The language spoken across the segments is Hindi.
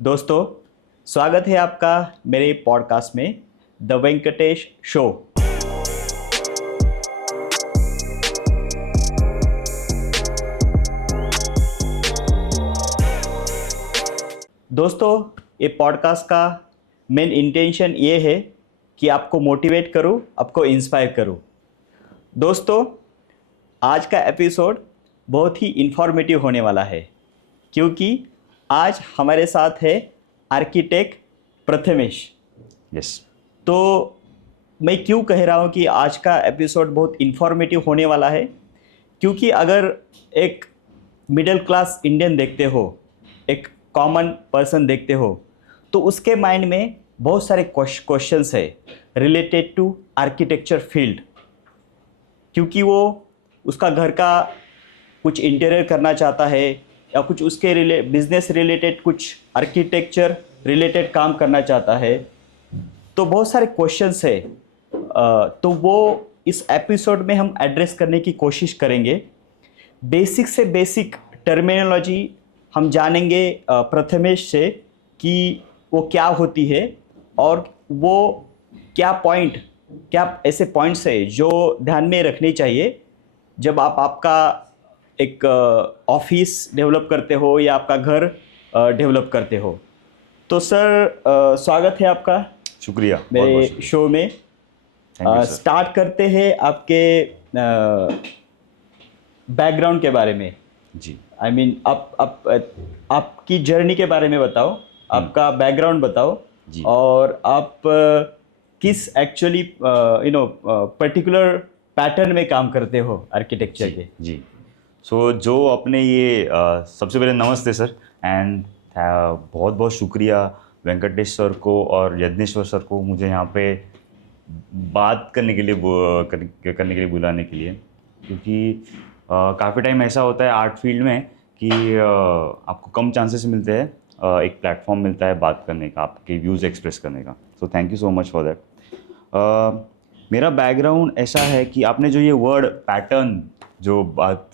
दोस्तों, स्वागत है आपका मेरे पॉडकास्ट में द वेंकटेश शो। दोस्तों, ये पॉडकास्ट का मेन इंटेंशन ये है कि आपको मोटिवेट करूं, आपको इंस्पायर करूं। दोस्तों, आज का एपिसोड बहुत ही इंफॉर्मेटिव होने वाला है क्योंकि आज हमारे साथ है आर्किटेक्ट प्रथमेश। यस। तो मैं क्यों कह रहा हूँ कि आज का एपिसोड बहुत इंफॉर्मेटिव होने वाला है, क्योंकि अगर एक मिडिल क्लास इंडियन देखते हो, एक कॉमन पर्सन देखते हो, तो उसके माइंड में बहुत सारे क्वेश्चंस है रिलेटेड टू आर्किटेक्चर फील्ड। क्योंकि वो उसका घर का कुछ इंटीरियर करना चाहता है या कुछ उसके बिजनेस रिलेटेड कुछ आर्किटेक्चर रिलेटेड काम करना चाहता है, तो बहुत सारे क्वेश्चंस है। तो वो इस एपिसोड में हम एड्रेस करने की कोशिश करेंगे। बेसिक से बेसिक टर्मिनोलॉजी हम जानेंगे प्रथमेश से कि वो क्या होती है और वो क्या ऐसे पॉइंट्स है जो ध्यान में रखने चाहिए जब आप आपका एक ऑफिस डेवलप करते हो या आपका घर डेवलप करते हो। तो सर, स्वागत है आपका शुक्रिया मेरे शो में। स्टार्ट करते हैं आपके बैकग्राउंड के बारे में। जी। आई मीन आपकी जर्नी के बारे में बताओ, आपका बैकग्राउंड बताओ जी। और आप किस एक्चुअली पर्टिकुलर पैटर्न में काम करते हो आर्किटेक्चर के। जी। सो जो अपने ये सबसे पहले नमस्ते सर, एंड बहुत बहुत शुक्रिया वेंकटेश सर को और यज्ञेश्वर सर को मुझे यहाँ पे बात करने के लिए बुलाने के लिए, क्योंकि काफ़ी टाइम ऐसा होता है आर्ट फील्ड में कि आपको कम चांसेस मिलते हैं, एक प्लेटफॉर्म मिलता है बात करने का, आपके व्यूज़ एक्सप्रेस करने का। So thank you so much for that. मेरा बैकग्राउंड ऐसा है कि आपने जो ये वर्ड पैटर्न जो बात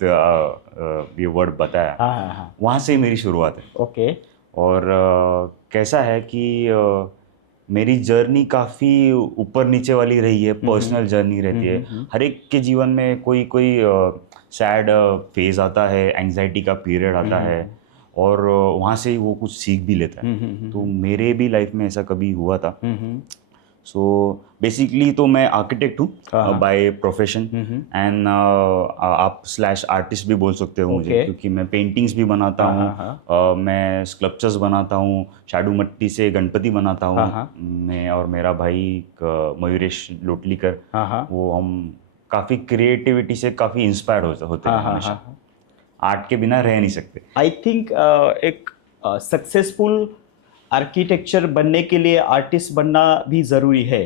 ये वर्ड बताया, हाँ। वहाँ से मेरी शुरुआत है। ओके। और कैसा है कि मेरी जर्नी काफ़ी ऊपर नीचे वाली रही है, पर्सनल जर्नी रहती है। हर एक के जीवन में कोई सैड फेज आता है, एंग्जाइटी का पीरियड आता है, और वहाँ से ही वो कुछ सीख भी लेता है। तो मेरे भी लाइफ में ऐसा कभी हुआ था। सो बेसिकली तो मैं आर्किटेक्ट हूँ बाय प्रोफेशन, एंड आप स्लैश आर्टिस्ट भी बोल सकते हो मुझे, क्योंकि मैं पेंटिंग्स भी बनाता हूँ, मैं स्कल्पचर्स बनाता हूँ, शाडू मट्टी से गणपति बनाता हूँ। मैं और मेरा भाई मयूरेश लोटलीकर, वो हम काफ़ी क्रिएटिविटी से काफ़ी इंस्पायर्ड होते हैं हमेशा। आर्ट के बिना रह नहीं सकते। आई थिंक एक सक्सेसफुल आर्किटेक्चर बनने के लिए आर्टिस्ट बनना भी ज़रूरी है,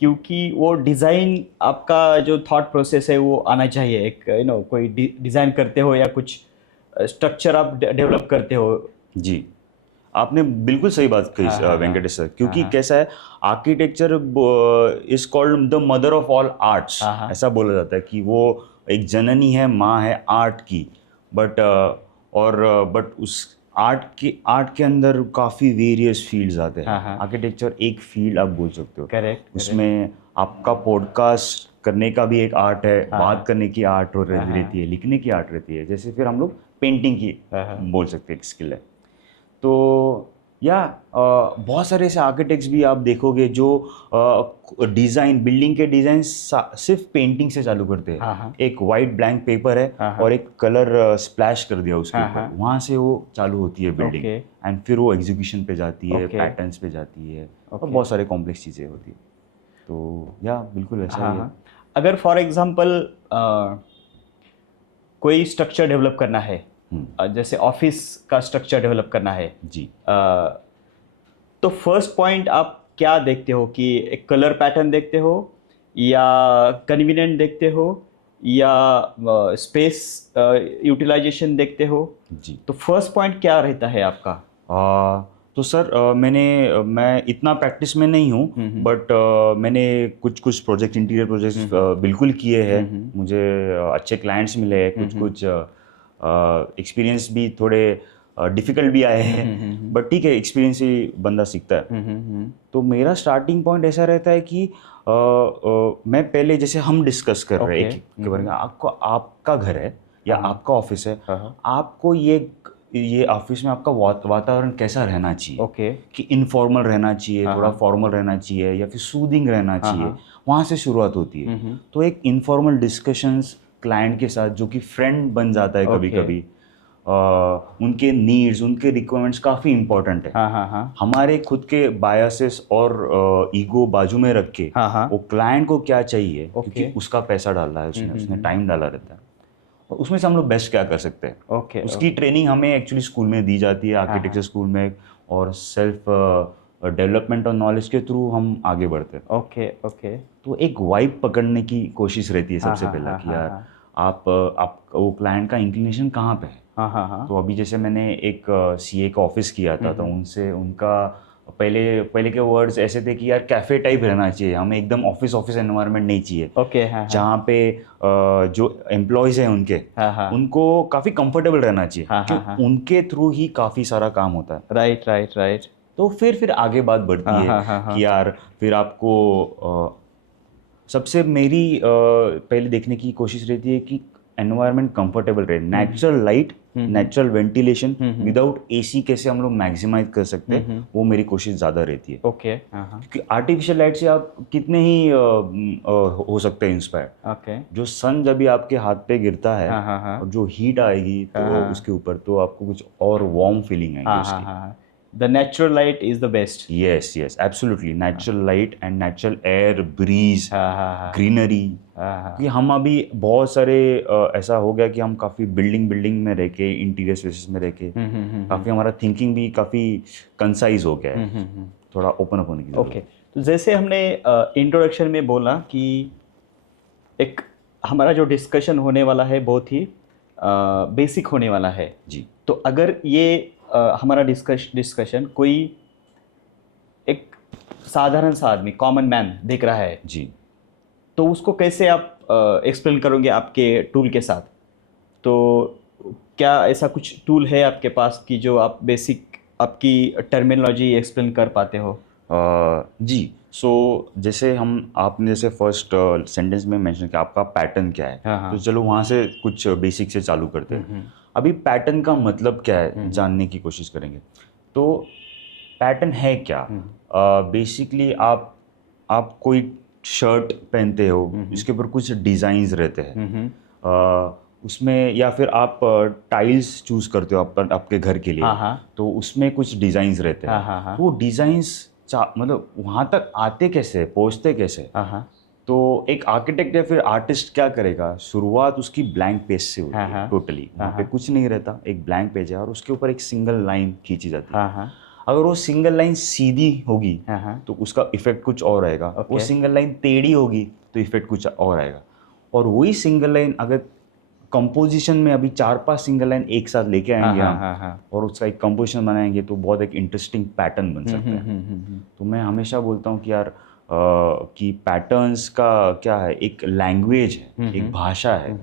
क्योंकि वो डिज़ाइन, आपका जो थॉट प्रोसेस है वो आना चाहिए। एक कोई डिज़ाइन करते हो या कुछ स्ट्रक्चर आप डेवलप करते हो। जी, आपने बिल्कुल सही बात कही वेंकटेश सर, क्योंकि कैसा है, architecture is called the mother of all arts. ऐसा बोला जाता है कि वो एक जननी है, माँ है आर्ट की। बट उस आर्ट के अंदर काफ़ी वेरियस फील्ड्स आते हैं। आर्किटेक्चर एक फील्ड आप बोल सकते हो। करेक्ट। उसमें आपका पॉडकास्ट करने का भी एक आर्ट है, बात करने की आर्ट रहती है, लिखने की आर्ट रहती है। जैसे फिर हम लोग पेंटिंग की बोल सकते हैं, एक स्किल है। तो बहुत सारे ऐसे आर्किटेक्ट्स भी आप देखोगे जो डिज़ाइन, बिल्डिंग के डिज़ाइन सिर्फ पेंटिंग से चालू करते हैं। एक वाइट ब्लैंक पेपर है और एक कलर स्प्लैश कर दिया उसके ऊपर, वहाँ से वो चालू होती है बिल्डिंग, एंड फिर वो एग्जीक्यूशन पे जाती है, पैटर्न्स पे जाती है, और बहुत सारे कॉम्प्लेक्स चीज़ें होती है। तो बिल्कुल वैसा ही है। अगर फॉर एग्जांपल कोई स्ट्रक्चर डेवलप करना है, जैसे ऑफिस का स्ट्रक्चर डेवलप करना है जी, तो फर्स्ट पॉइंट आप क्या देखते हो कि एक कलर पैटर्न देखते हो या कन्वीनियंट देखते हो या स्पेस यूटिलाइजेशन देखते हो? जी। तो फर्स्ट पॉइंट क्या रहता है आपका? तो सर मैं इतना प्रैक्टिस में नहीं हूँ, बट मैंने कुछ प्रोजेक्ट, इंटीरियर प्रोजेक्ट्स बिल्कुल किए हैं। मुझे अच्छे क्लाइंट्स मिले हैं, कुछ एक्सपीरियंस भी थोड़े डिफ़िकल्ट भी आए हैं। बट ठीक है, एक्सपीरियंस ही बंदा सीखता है। तो मेरा स्टार्टिंग पॉइंट ऐसा रहता है कि मैं पहले, जैसे हम डिस्कस कर रहे हैं कि बारे में, आपको आपका घर है या आपका ऑफिस है, आपको ये ऑफिस में आपका वातावरण कैसा रहना चाहिए, कि इनफॉर्मल रहना चाहिए, थोड़ा फॉर्मल रहना चाहिए, या फिर सूदिंग रहना चाहिए, वहाँ से शुरुआत होती है। तो एक इनफॉर्मल डिस्कशंस क्लाइंट के साथ, जो कि फ्रेंड बन जाता है कभी कभी, उनके नीड्स, उनके रिक्वायरमेंट्स काफ़ी इंपॉर्टेंट है। हमारे खुद के बायसेस और ईगो बाजू में रख के वो क्लाइंट को क्या चाहिए, क्योंकि उसका पैसा डाला है उसने टाइम डाला रहता है, और उसमें से हम लोग बेस्ट क्या कर सकते हैं, उसकी ट्रेनिंग हमें एक्चुअली स्कूल में दी जाती है, आर्किटेक्चर स्कूल में, और सेल्फ डेवलपमेंट और नॉलेज के थ्रू हम आगे बढ़ते हैं। तो एक वाइब पकड़ने की कोशिश रहती है सबसे पहले, कि यार आप वो क्लाइंट का इंक्लिनेशन कहाँ पे है। तो अभी जैसे मैंने एक सीए का ऑफिस किया था, तो उनसे उनका पहले के वर्ड्स ऐसे थे कि यार कैफे टाइप रहना चाहिए, हमें एकदम ऑफिस एनवायरनमेंट नहीं चाहिए। जहाँ पे जो एम्प्लॉयज हैं उनको काफ़ी कंफर्टेबल रहना चाहिए, क्योंकि उनके थ्रू ही काफ़ी सारा काम होता है। राइट। तो फिर आगे बात बढ़ती है कि यार फिर आपको सबसे मेरी पहले देखने की कोशिश रहती है कि एनवायरनमेंट कंफर्टेबल रहे, natural light, natural ventilation, without AC कैसे हम लोग मैक्सिमाइज कर सकते हैं, वो मेरी कोशिश ज़्यादा रहती है। क्योंकि आर्टिफिशियल लाइट से आप कितने ही हो सकते हैं इंस्पायर। जो सन जब भी आपके हाथ पे गिरता है और जो हीट आएगी तो उसके ऊपर, तो आपको कुछ और वार्म फीलिंग आएगी उसकी। The natural light is the best. Yes, absolutely. Natural light and natural air, breeze, greenery. कि हम अभी बहुत सारे ऐसा हो गया कि हम काफ़ी बिल्डिंग में रह के, इंटीरियर स्पेसेस में रह के, काफ़ी हमारा थिंकिंग भी काफ़ी कंसाइज हो गया है, थोड़ा ओपन अप होने की जरूरत है। तो जैसे हमने इंट्रोडक्शन में बोला कि एक हमारा जो डिस्कशन होने वाला है बहुत ही बेसिक होने वाला है जी। तो अगर ये हमारा डिस्कशन कोई एक साधारण सा आदमी, कॉमन मैन देख रहा है जी, तो उसको कैसे आप एक्सप्लेन करोगे आपके टूल के साथ? तो क्या ऐसा कुछ टूल है आपके पास कि जो आप बेसिक आपकी टर्मिनोलॉजी एक्सप्लेन कर पाते हो? जी। सो जैसे आपने जैसे फर्स्ट सेंटेंस में मेंशन किया आपका पैटर्न क्या है, तो चलो वहाँ से कुछ बेसिक से चालू करते हैं। अभी पैटर्न का मतलब क्या है जानने की कोशिश करेंगे। तो पैटर्न है क्या? बेसिकली आप कोई शर्ट पहनते हो, इसके ऊपर कुछ डिज़ाइंस रहते हैं, उसमें, या फिर आप टाइल्स चूज करते हो आपके घर के लिए, तो उसमें कुछ डिज़ाइंस रहते हैं। तो वो डिज़ाइंस मतलब वहाँ तक आते कैसे, पहुँचते कैसे? तो एक आर्किटेक्ट या फिर आर्टिस्ट क्या करेगा, शुरुआत उसकी ब्लैंक पेज से होती है टोटली। वहाँ पे कुछ नहीं रहता, एक ब्लैंक पेज है और उसके ऊपर एक सिंगल लाइन खींची जाती है। अगर वो सिंगल लाइन सीधी होगी तो उसका इफेक्ट कुछ और आएगा, वो सिंगल लाइन टेढ़ी होगी तो इफेक्ट कुछ और आएगा। और वही सिंगल लाइन अगर कंपोजिशन में अभी 4-5 सिंगल लाइन एक साथ लेके आएंगे हम और उसका एक कंपोजिशन बनाएंगे तो बहुत एक इंटरेस्टिंग पैटर्न बन सकता है। तो मैं हमेशा बोलता हूँ कि यार कि पैटर्न्स का क्या है, एक लैंग्वेज है, एक भाषा है।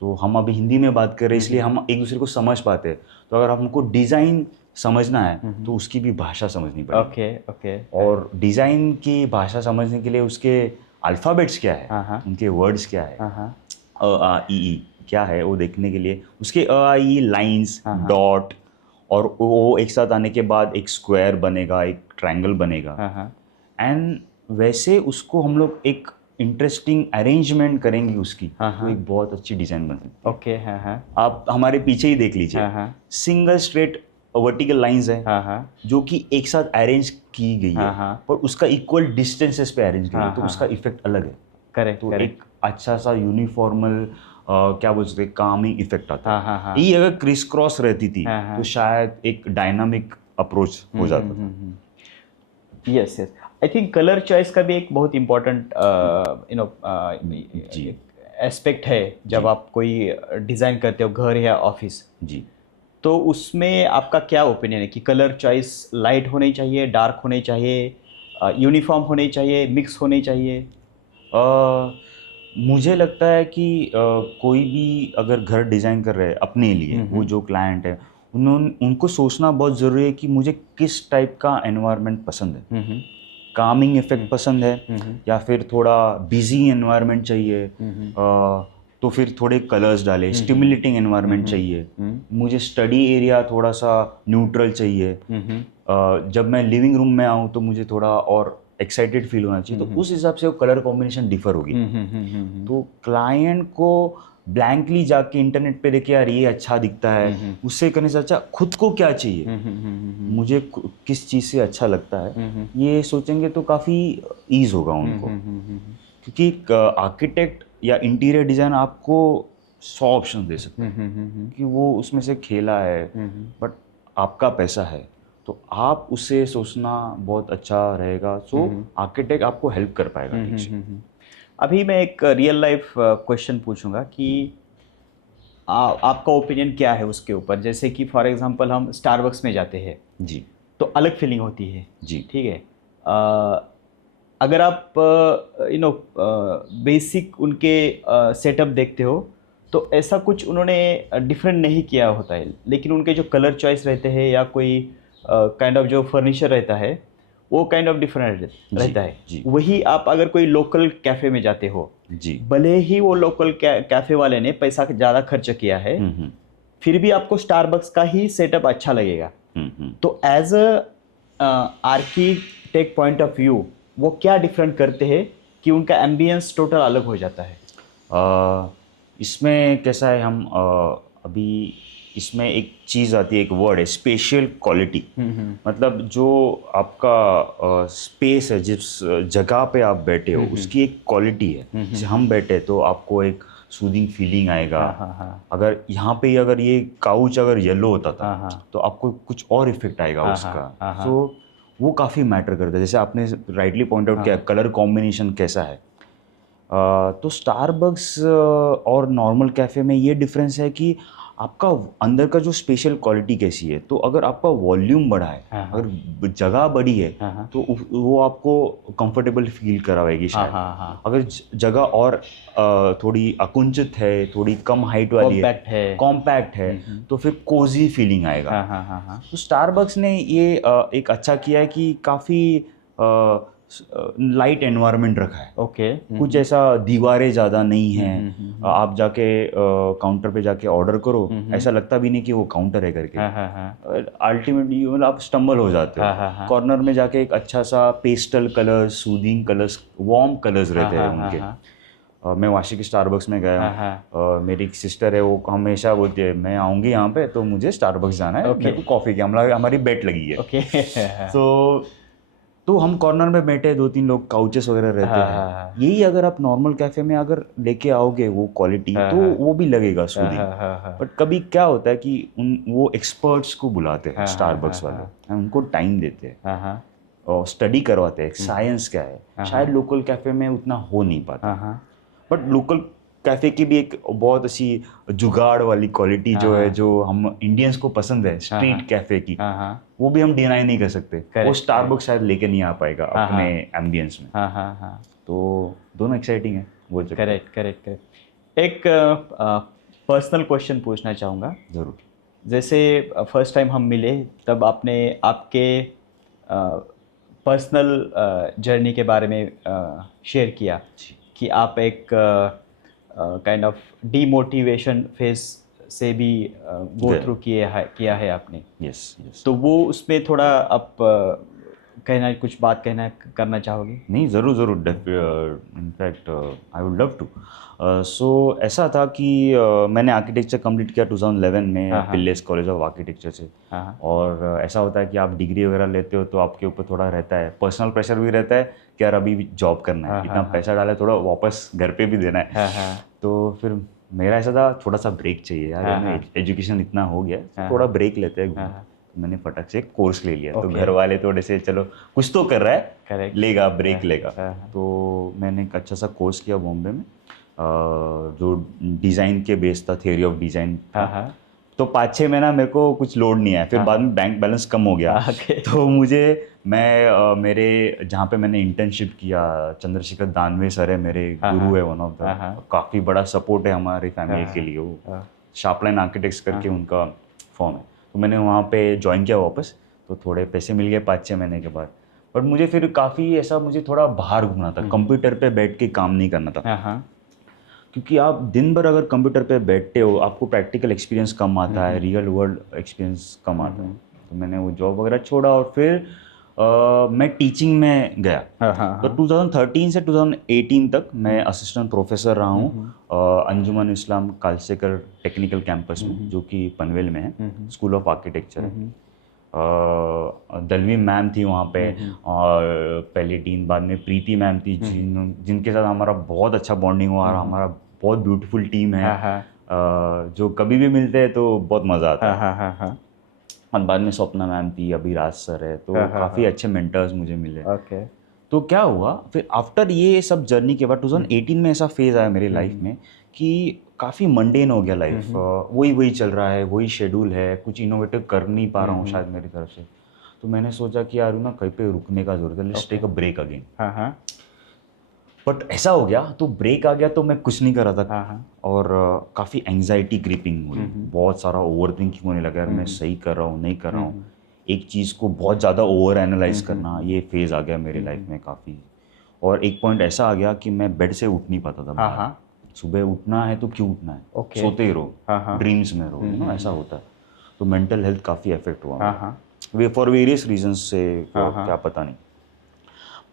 तो हम अभी हिंदी में बात कर रहे हैं इसलिए हम एक दूसरे को समझ पाते हैं। तो अगर हमको डिज़ाइन समझना है तो उसकी भी भाषा समझनी पड़ेगी। और डिज़ाइन की भाषा समझने के लिए उसके अल्फ़ाबेट्स क्या है, उनके वर्ड्स क्या है, अ आ ई ई क्या है, वो देखने के लिए उसके अ आ ई लाइंस, डॉट, और वो एक साथ आने के बाद एक स्क्वायर बनेगा, एक ट्रायंगल बनेगा। एंड वैसे उसको हम लोग एक इंटरेस्टिंग अरेंजमेंट करेंगे उसकी, तो एक बहुत अच्छी डिज़ाइन बन सकती है। आप हमारे पीछे ही देख लीजिए, सिंगल स्ट्रेट वर्टिकल लाइंस है जो कि एक साथ अरेंज की गई है, पर उसका इक्वल डिस्टेंसेस पे अरेंज की गई है, तो उसका इफेक्ट अलग है। करेक्ट। तो एक अच्छा सा यूनिफॉर्मल क्या बोल सकते हैं, कामिंग इफेक्ट आता है। ये अगर क्रिस क्रॉस रहती थी तो शायद एक डायनामिक अप्रोच हो जाता था। Yes I think colour choice का भी एक बहुत इम्पोर्टेंट एस्पेक्ट है जब आप कोई डिज़ाइन करते हो घर या ऑफिस जी। तो उसमें आपका क्या ओपिनियन है कि कलर चॉइस लाइट होनी चाहिए, डार्क होनी चाहिए, यूनिफॉर्म होनी चाहिए, मिक्स होनी चाहिए? मुझे लगता है कि कोई भी अगर घर डिज़ाइन कर रहे हैं अपने लिए, वो जो क्लाइंट है उनको सोचना बहुत ज़रूरी है कि मुझे किस टाइप का एनवायरनमेंट पसंद है। कामिंग इफेक्ट पसंद है या फिर थोड़ा बिजी एनवायरनमेंट चाहिए, तो फिर थोड़े कलर्स डाले। स्टिमुलेटिंग एनवायरनमेंट चाहिए, मुझे स्टडी एरिया थोड़ा सा न्यूट्रल चाहिए। जब मैं लिविंग रूम में आऊँ तो मुझे थोड़ा और एक्साइटेड फील होना चाहिए, तो उस हिसाब से वो कलर कॉम्बिनेशन डिफर होगी। तो क्लाइंट को ब्लैंकली जाके इंटरनेट पे देखे यार ये अच्छा दिखता है, उससे करने से अच्छा खुद को क्या चाहिए, मुझे किस चीज़ से अच्छा लगता है, ये सोचेंगे तो काफ़ी ईज होगा उनको। क्योंकि आर्किटेक्ट या इंटीरियर डिज़ाइन आपको 100 ऑप्शन दे सकता है कि वो उसमें से खेला है, बट आपका पैसा है तो आप उसे सोचना बहुत अच्छा रहेगा। सो आर्किटेक्ट आपको हेल्प कर पाएगा ठीक से। अभी मैं एक रियल लाइफ क्वेश्चन पूछूंगा कि आपका ओपिनियन क्या है उसके ऊपर। जैसे कि फॉर एग्जांपल हम स्टारबक्स में जाते हैं जी तो अलग फीलिंग होती है जी ठीक है। अगर आप बेसिक उनके सेटअप देखते हो तो ऐसा कुछ उन्होंने डिफरेंट नहीं किया होता है, लेकिन उनके जो कलर चॉइस रहते हैं या कोई काइंड ऑफ जो फर्नीचर रहता है वो काइंड ऑफ डिफरेंट रहता है। जी। वही आप अगर कोई लोकल कैफ़े में जाते हो, जी भले ही वो लोकल कैफ़े वाले ने पैसा ज़्यादा खर्च किया है, फिर भी आपको स्टारबक्स का ही सेटअप अच्छा लगेगा। तो as a architect point of view वो क्या डिफरेंट करते हैं कि उनका एम्बियंस टोटल अलग हो जाता है? इसमें कैसा है, हम अभी इसमें एक चीज़ आती है, एक वर्ड है स्पेशियल क्वालिटी। मतलब जो आपका स्पेस है, जिस जगह पे आप बैठे हो उसकी एक क्वालिटी है। जैसे हम बैठे तो आपको एक सूदिंग फीलिंग आएगा। अगर यहाँ पे अगर ये काउच अगर येलो होता था तो आपको कुछ और इफेक्ट आएगा उसका। तो वो काफ़ी मैटर करता है। जैसे आपने राइटली पॉइंट आउट किया कलर कॉम्बिनेशन कैसा है। तो स्टारबक्स और नॉर्मल कैफ़े में ये डिफरेंस है कि आपका अंदर का जो स्पेशल क्वालिटी कैसी है। तो अगर आपका वॉल्यूम बड़ा है, अगर जगह बड़ी है तो वो आपको कंफर्टेबल फील कराएगी शायद। अगर जगह और थोड़ी अकुंचित है, थोड़ी कम हाइट वाली है, कॉम्पैक्ट है तो फिर कोजी फीलिंग आएगा। तो स्टारबक्स ने ये एक अच्छा किया है कि काफ़ी लाइट एनवायरनमेंट रखा है। ओके कुछ ऐसा दीवारें ज़्यादा नहीं हैं। आप जाके काउंटर पे जाके ऑर्डर करो, ऐसा लगता भी नहीं कि वो काउंटर है करके। अल्टीमेटली मतलब आप स्टम्बल हो जाते हो। कॉर्नर में जाके एक अच्छा सा pastel colours, soothing colours, warm colours रहते हैं उनके। मैं वाशी के स्टारबक्स में गया हूँ। मेरी एक सिस्टर है, वो हमेशा बोलती है मैं आऊँगी यहाँ पे तो मुझे स्टारबक्स जाना है, मेरे को कॉफ़ी की हमारी बेट लगी है। तो हम कॉर्नर में बैठे, 2-3 लोग, काउचेस वगैरह रहते हैं। यही अगर आप नॉर्मल कैफ़े में अगर लेके आओगे वो क्वालिटी तो वो भी लगेगा सूदिंग। बट कभी क्या होता है कि वो एक्सपर्ट्स को बुलाते हैं स्टारबक्स वाले, उनको टाइम देते हैं और स्टडी करवाते हैं साइंस क्या है। शायद लोकल कैफ़े में उतना हो नहीं पाता। बट लोकल कैफ़े की भी एक बहुत अच्छी जुगाड़ वाली क्वालिटी जो है, जो हम इंडियंस को पसंद है स्ट्रीट कैफ़े की, वो भी हम डिनाई नहीं कर सकते। वो स्टारबक्स शायद लेके नहीं आ पाएगा अपने एम्बियंस में। तो दोनों एक्साइटिंग है वो जगह। करेक्ट। एक पर्सनल क्वेश्चन पूछना चाहूँगा। ज़रूर। जैसे फर्स्ट टाइम हम मिले तब आपने आपके पर्सनल जर्नी के बारे में शेयर किया कि आप एक काइंड ऑफ डीमोटिवेशन फेज से भी गो थ्रू किया है आपने। यस। तो वो उसमें थोड़ा आप कुछ बात करना चाहोगे? नहीं, ज़रूर। In fact I would love to. So ऐसा था कि मैंने आर्किटेक्चर कंप्लीट किया 2011 में पिल्लेस कॉलेज ऑफ आर्किटेक्चर से। और ऐसा होता है कि आप डिग्री वगैरह लेते हो तो आपके ऊपर थोड़ा रहता है, पर्सनल प्रेशर भी रहता है कि यार अभी जॉब करना है, इतना पैसा डाला है, थोड़ा वापस घर पे भी देना है। तो फिर मेरा ऐसा था थोड़ा सा ब्रेक चाहिए यार, एजुकेशन इतना हो गया, थोड़ा ब्रेक लेते हैं। मैंने फटक से कोर्स ले लिया। तो घर वाले थोड़े से चलो कुछ तो कर रहा है, लेगा ब्रेक लेगा। तो मैंने एक अच्छा सा कोर्स किया बॉम्बे में, जो डिज़ाइन के बेस था, थियरी ऑफ डिज़ाइन। तो 5-6 महीना मेरे को कुछ लोड नहीं आया। फिर बाद में बैंक बैलेंस कम हो गया। तो मेरे जहाँ पे मैंने इंटर्नशिप किया, चंद्रशेखर दानवे सर है, मेरे गुरु है, वन ऑफ द, काफ़ी बड़ा सपोर्ट है हमारी फैमिली के लिए। वो शार्पलाइन आर्किटेक्ट्स करके उनका फॉर्म है। तो मैंने वहाँ पे ज्वाइन किया वापस, तो थोड़े पैसे मिल गए 5-6 महीने के बाद। बट मुझे फिर काफ़ी ऐसा, मुझे थोड़ा बाहर घूमना था, कंप्यूटर पे बैठ के काम नहीं करना था। हाँ हाँ क्योंकि आप दिन भर अगर कंप्यूटर पे बैठते हो, आपको प्रैक्टिकल एक्सपीरियंस कम आता है, रियल वर्ल्ड एक्सपीरियंस कम आता है। तो मैंने वो जॉब वगैरह छोड़ा और फिर मैं टीचिंग में गया। हाँ हाँ तो 2013 से 2018 तक मैं असिस्टेंट प्रोफेसर रहा हूँ अंजुमन इस्लाम कालसेकर टेक्निकल कैंपस में, जो कि पनवेल में है, स्कूल ऑफ आर्किटेक्चर है। दलवी मैम थी वहाँ पे, और पहले डीन, बाद में प्रीति मैम थी, जिनके साथ हमारा बहुत अच्छा बॉन्डिंग हुआ, और हमारा बहुत ब्यूटीफुल टीम है। जो कभी भी मिलते हैं तो बहुत मज़ा आता है। और बाद में स्वप्ना मैम थी, अभी राज सर है, तो काफ़ी अच्छे मेंटर्स मुझे मिले। तो क्या हुआ फिर आफ्टर ये सब जर्नी के बाद 2018 में ऐसा फेज़ आया मेरी लाइफ में कि काफ़ी मंडेन हो गया लाइफ, वही चल रहा है, वही शेड्यूल है, कुछ इनोवेटिव कर नहीं पा रहा हूँ शायद मेरी तरफ से। तो मैंने सोचा कि यार ना कहीं पे रुकने का ज़रूरत है, let's take a break again. But ऐसा हो गया, तो ब्रेक आ गया तो मैं कुछ नहीं कर रहा था, और काफ़ी एंग्जाइटी ग्रिपिंग हुई, बहुत सारा ओवर थिंकिंग होने लगा, यार मैं सही कर रहा हूँ नहीं कर रहा हूँ, एक चीज़ को बहुत ज़्यादा ओवर एनालाइज करना, ये फेज़ आ गया मेरी लाइफ में काफ़ी। और एक पॉइंट ऐसा आ गया कि मैं बेड से उठ नहीं पाता था। सुबह उठना है तो क्यों उठना है, सोते ही रहो, ड्रीम्स में रहो, यू नो, ऐसा होता है। तो मेंटल हेल्थ काफ़ी अफेक्ट हुआ फॉर वेरियस रीजंस से, क्या पता नहीं।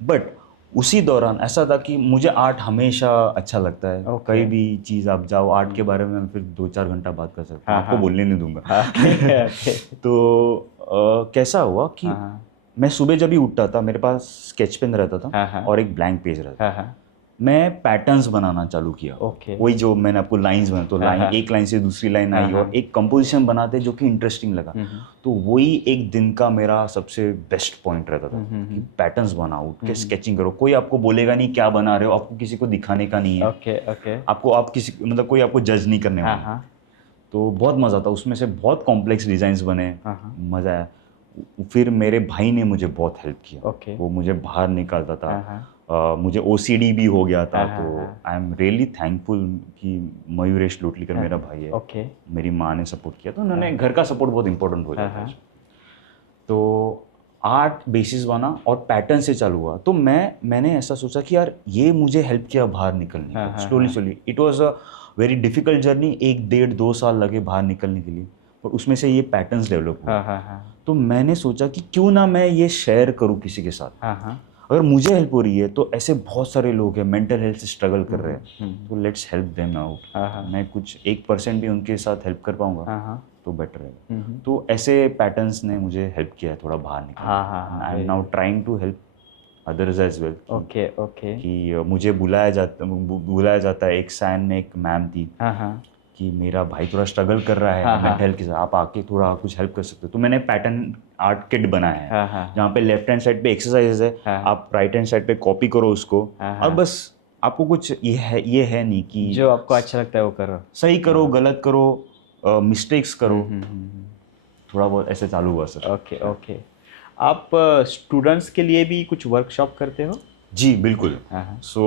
बट उसी दौरान ऐसा था कि मुझे आर्ट हमेशा अच्छा लगता है। कहीं भी चीज़ आप जाओ, आर्ट के बारे में हम फिर 2-4 घंटा बात कर सकते हैं, आपको बोलने नहीं दूंगा। तो कैसा हुआ कि मैं सुबह जब भी उठता था, मेरे पास स्केच पेन रहता था और एक ब्लैंक पेज रहता था। मैं पैटर्न्स बनाना चालू किया। वही जो मैंने आपको लाइंस बनाया, तो लाइन, एक लाइन से दूसरी लाइन आई, और एक कंपोजिशन बनाते जो कि इंटरेस्टिंग लगा। तो वही एक दिन का मेरा सबसे बेस्ट पॉइंट रहता था कि पैटर्न्स बनाओ, उठ के स्केचिंग करो। कोई आपको बोलेगा नहीं क्या बना रहे हो, आपको किसी को दिखाने का नहीं है। आपको, आप किसी, मतलब कोई आपको जज नहीं करने वाला। तो बहुत मज़ा था उसमें, से बहुत कॉम्प्लेक्स डिज़ाइंस बने, मज़ा आया। फिर मेरे भाई ने मुझे बहुत हेल्प किया, वो मुझे बाहर निकालता था। मुझे OCD भी हो गया था, तो आई एम रियली थैंकफुल कि मयूरेश लोटलीकर मेरा भाई है, मेरी माँ ने सपोर्ट किया, तो उन्होंने, घर का सपोर्ट बहुत इंपॉर्टेंट हो जाता है। तो आर्ट बेसिस बना और पैटर्न से चालू हुआ। तो मैंने ऐसा सोचा कि यार ये मुझे हेल्प किया बाहर निकलने का, slowly. It was a very difficult journey, 1-1.5-2 साल लगे बाहर निकलने के लिए, और उसमें से ये पैटर्न्स डेवलप हुए। तो मैंने सोचा कि क्यों ना मैं ये शेयर करूँ किसी के साथ। अगर मुझे हेल्प हो रही है तो ऐसे बहुत सारे लोग हैं मेंटल हेल्थ से स्ट्रगल कर रहे हैं, तो लेट्स हेल्प देम आउट। मैं कुछ 1% भी उनके साथ हेल्प कर पाऊंगा तो बेटर है। तो ऐसे पैटर्न्स ने मुझे हेल्प किया है थोड़ा बाहर निकलने। I am now trying to help others as well. कि मुझे बुलाया जाता है। एक साइन में एक मैम थी कि मेरा भाई थोड़ा स्ट्रगल कर रहा है मेंटल हेल्थ के साथ, आप आके थोड़ा कुछ हेल्प कर सकते हो। तो मैंने पैटर्न आर्ट किट बनाया है, जहाँ पे लेफ्ट हैंड साइड पे एक्सरसाइजेस है, आप राइट हैंड साइड पे कॉपी करो उसको, और बस आपको कुछ ये है नहीं कि जो आपको अच्छा लगता है वो करो, सही करो, गलत करो, मिस्टेक्स करो। थोड़ा बहुत ऐसे चालू हुआ सर। ओके। आप स्टूडेंट्स के लिए भी कुछ वर्कशॉप करते हो? जी बिल्कुल। सो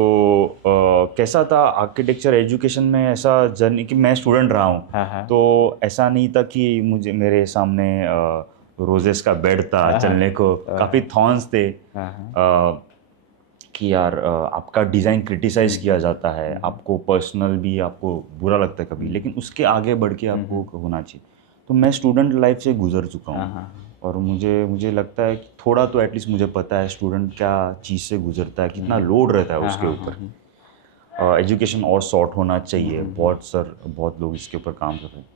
कैसा था आर्किटेक्चर एजुकेशन में, ऐसा जर्नी कि मैं स्टूडेंट रहा हूँ, तो ऐसा नहीं था कि मेरे सामने रोजेस का बेड था चलने को, काफ़ी थॉर्न्स थे कि यार आपका डिज़ाइन क्रिटिसाइज़ किया जाता है, आपको पर्सनल भी आपको बुरा लगता है कभी, लेकिन उसके आगे बढ़ के आपको होना चाहिए। तो मैं स्टूडेंट लाइफ से गुजर चुका हूँ, और मुझे लगता है कि थोड़ा तो एटलीस्ट मुझे पता है स्टूडेंट क्या चीज़ से गुजरता है, कितना लोड रहता है उसके ऊपर। एजुकेशन और सॉर्ट होना चाहिए, बहुत लोग इसके ऊपर काम कर रहे हैं।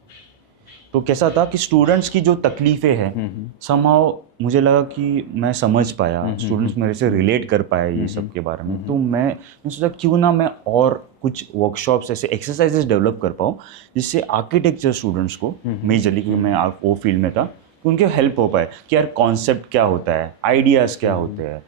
तो कैसा था कि स्टूडेंट्स की जो तकलीफ़ें हैं, समहाउ मुझे लगा कि मैं समझ पाया, स्टूडेंट्स मेरे से रिलेट कर पाए ये सब के बारे में। तो मैं सोचा क्यों ना मैं और कुछ वर्कशॉप्स, ऐसे एक्सरसाइजेस डेवलप कर पाऊँ जिससे आर्किटेक्चर स्टूडेंट्स को, मेजरली क्योंकि मैं वो फील्ड में था, कि उनके हेल्प हो पाए कि यार कॉन्सेप्ट क्या होता है, आइडियाज़ क्या होते हैं,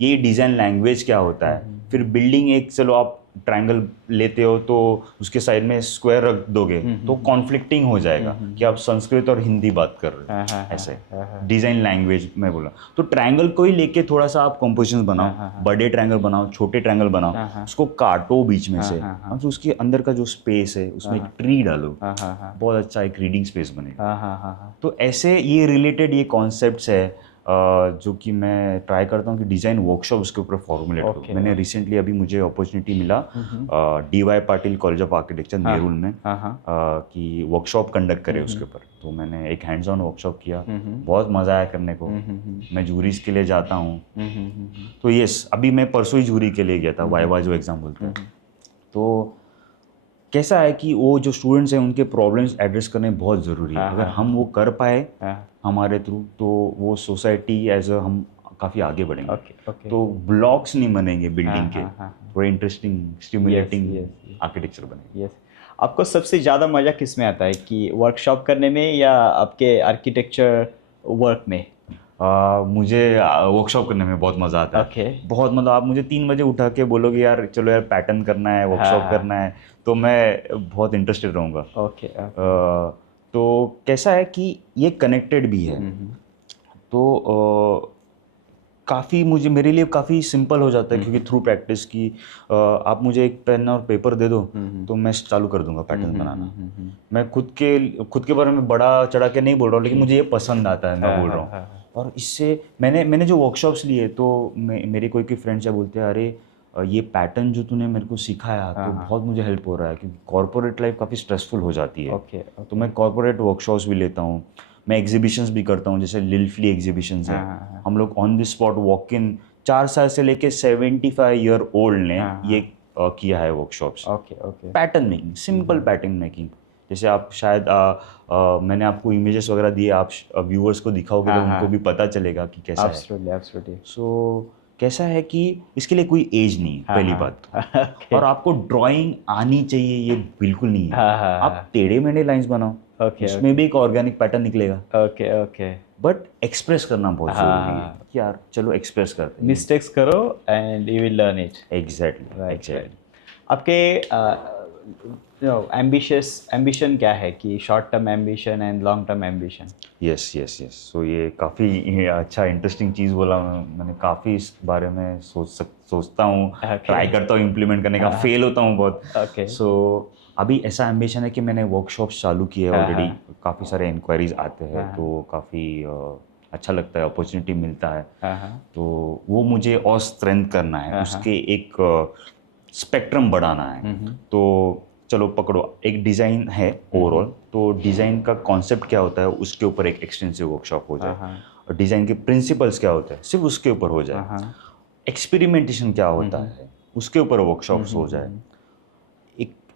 ये डिज़ाइन लैंग्वेज क्या होता है। फिर बिल्डिंग एक, चलो आप ट्रायंगल लेते हो तो उसके साइड में स्क्वायर रख दोगे तो कॉन्फ्लिक्टिंग हो जाएगा कि आप संस्कृत और हिंदी बात कर रहे हो, ऐसे डिजाइन लैंग्वेज में बोला। तो ट्रायंगल को ही लेके थोड़ा सा आप कंपोजिशन बनाओ, बड़े ट्रायंगल बनाओ, छोटे ट्रायंगल बनाओ, उसको काटो बीच में से, और फिर उसके अंदर का जो स्पेस है उसमें एक ट्री डालो, बहुत अच्छा एक रीडिंग स्पेस बनेगा। तो ऐसे ये रिलेटेड ये कॉन्सेप्ट्स है जो कि मैं ट्राई करता हूँ कि डिज़ाइन वर्कशॉप उसके ऊपर फॉर्मुलेट करूँ। मैंने रिसेंटली अभी मुझे अपॉर्चुनिटी मिला DY Patil college of architecture Nerul में कि वर्कशॉप कंडक्ट करे उसके ऊपर। तो मैंने एक हैंड्स ऑन वर्कशॉप किया, बहुत मज़ा आया करने को। मैं जूरीज के लिए जाता हूँ, तो यस अभी मैं परसों ही जूरी के लिए गया था, वाइवा जो एग्ज़ाम बोलते हैं। तो कैसा है कि वो जो स्टूडेंट्स हैं उनके प्रॉब्लम्स एड्रेस करने बहुत ज़रूरी है। अगर हम वो कर पाए हमारे थ्रू तो वो सोसाइटी एज अ हम काफ़ी आगे बढ़ेंगे। तो ब्लॉक्स नहीं बनेंगे बिल्डिंग के, थोड़े इंटरेस्टिंग स्टिमुलेटिंग आर्किटेक्चर बनेंगे। आपको सबसे ज़्यादा मज़ा किस में आता है, कि वर्कशॉप करने में या आपके आर्किटेक्चर वर्क में? मुझे वर्कशॉप करने में बहुत मज़ा आता है। बहुत मतलब आप मुझे 3 बजे उठा के बोलोगे यार चलो यार पैटर्न करना है, वर्कशॉप करना है, तो मैं बहुत इंटरेस्टेड रहूँगा। तो कैसा है कि ये कनेक्टेड भी है, तो काफ़ी मुझे मेरे लिए काफ़ी सिंपल हो जाता है क्योंकि थ्रू प्रैक्टिस की आप मुझे एक पेन और पेपर दे दो तो मैं चालू कर दूंगा पैटर्न बनाना। मैं खुद के बारे में बड़ा चढ़ा के नहीं बोल रहा हूँ, लेकिन मुझे ये पसंद आता है, मैं बोल रहा हूँ। और इससे मैंने जो वर्कशॉप्स लिए तो मेरे कोई फ्रेंड्स है बोलते हैं अरे ये पैटर्न जो तूने मेरे को सिखाया तो बहुत मुझे हेल्प हो रहा है, क्योंकि कॉर्पोरेट लाइफ काफ़ी स्ट्रेसफुल हो जाती है। तो मैं कॉर्पोरेट वर्कशॉप्स भी लेता हूँ, मैं एग्जीबिशंस भी करता हूँ, जैसे लिलफ्ली एग्जीबिशंस है। हम लोग on the spot walk in 4 साल से लेके 75 ईयर ओल्ड ने ये किया है workshops. Pattern making, simple pattern making. जैसे आप शायद मैंने आपको इमेजेस वगैरह दिए, आप व्यूअर्स को दिखाओगे तो उनको भी पता चलेगा कि कैसा है। सो कैसा है कि इसके लिए कोई एज नहीं है, पहली बात। और आपको ड्राइंग आनी चाहिए ये बिल्कुल नहीं है। आप टेढ़े मेढ़े लाइंस बनाओ, उसमें भी एक ऑर्गेनिक पैटर्न निकलेगा। बट एक्सप्रेस करना बहुत जरूरी है कि यार चलो एक्सप्रेस करते हैं। मिस्टेक्स करो and you will learn it. Exactly. आपके एम्बिशन क्या है, कि short term ambition and long term ambition? Yes. So ये काफ़ी अच्छा इंटरेस्टिंग चीज़ बोला। मैंने काफ़ी इस बारे में सोचता हूँ, ट्राई करता हूँ इम्प्लीमेंट करने का, फेल होता हूँ बहुत। सो अभी ऐसा एम्बिशन है कि मैंने वर्कशॉप्स चालू किए हैं ऑलरेडी, काफ़ी सारे इंक्वायरीज आते हैं, तो काफ़ी अच्छा लगता है, अपॉर्चुनिटी मिलता है। तो वो मुझे और स्ट्रेंथ करना है, उसके एक स्पेक्ट्रम बढ़ाना है। तो चलो पकड़ो, एक डिज़ाइन है ओवरऑल, तो डिज़ाइन का कॉन्सेप्ट क्या होता है उसके ऊपर एक एक्सटेंसिव वर्कशॉप हो जाए, और डिज़ाइन के प्रिंसिपल्स क्या होते हैं सिर्फ उसके ऊपर हो जाए, एक्सपेरिमेंटेशन क्या होता है उसके ऊपर वर्कशॉप्स हो जाए,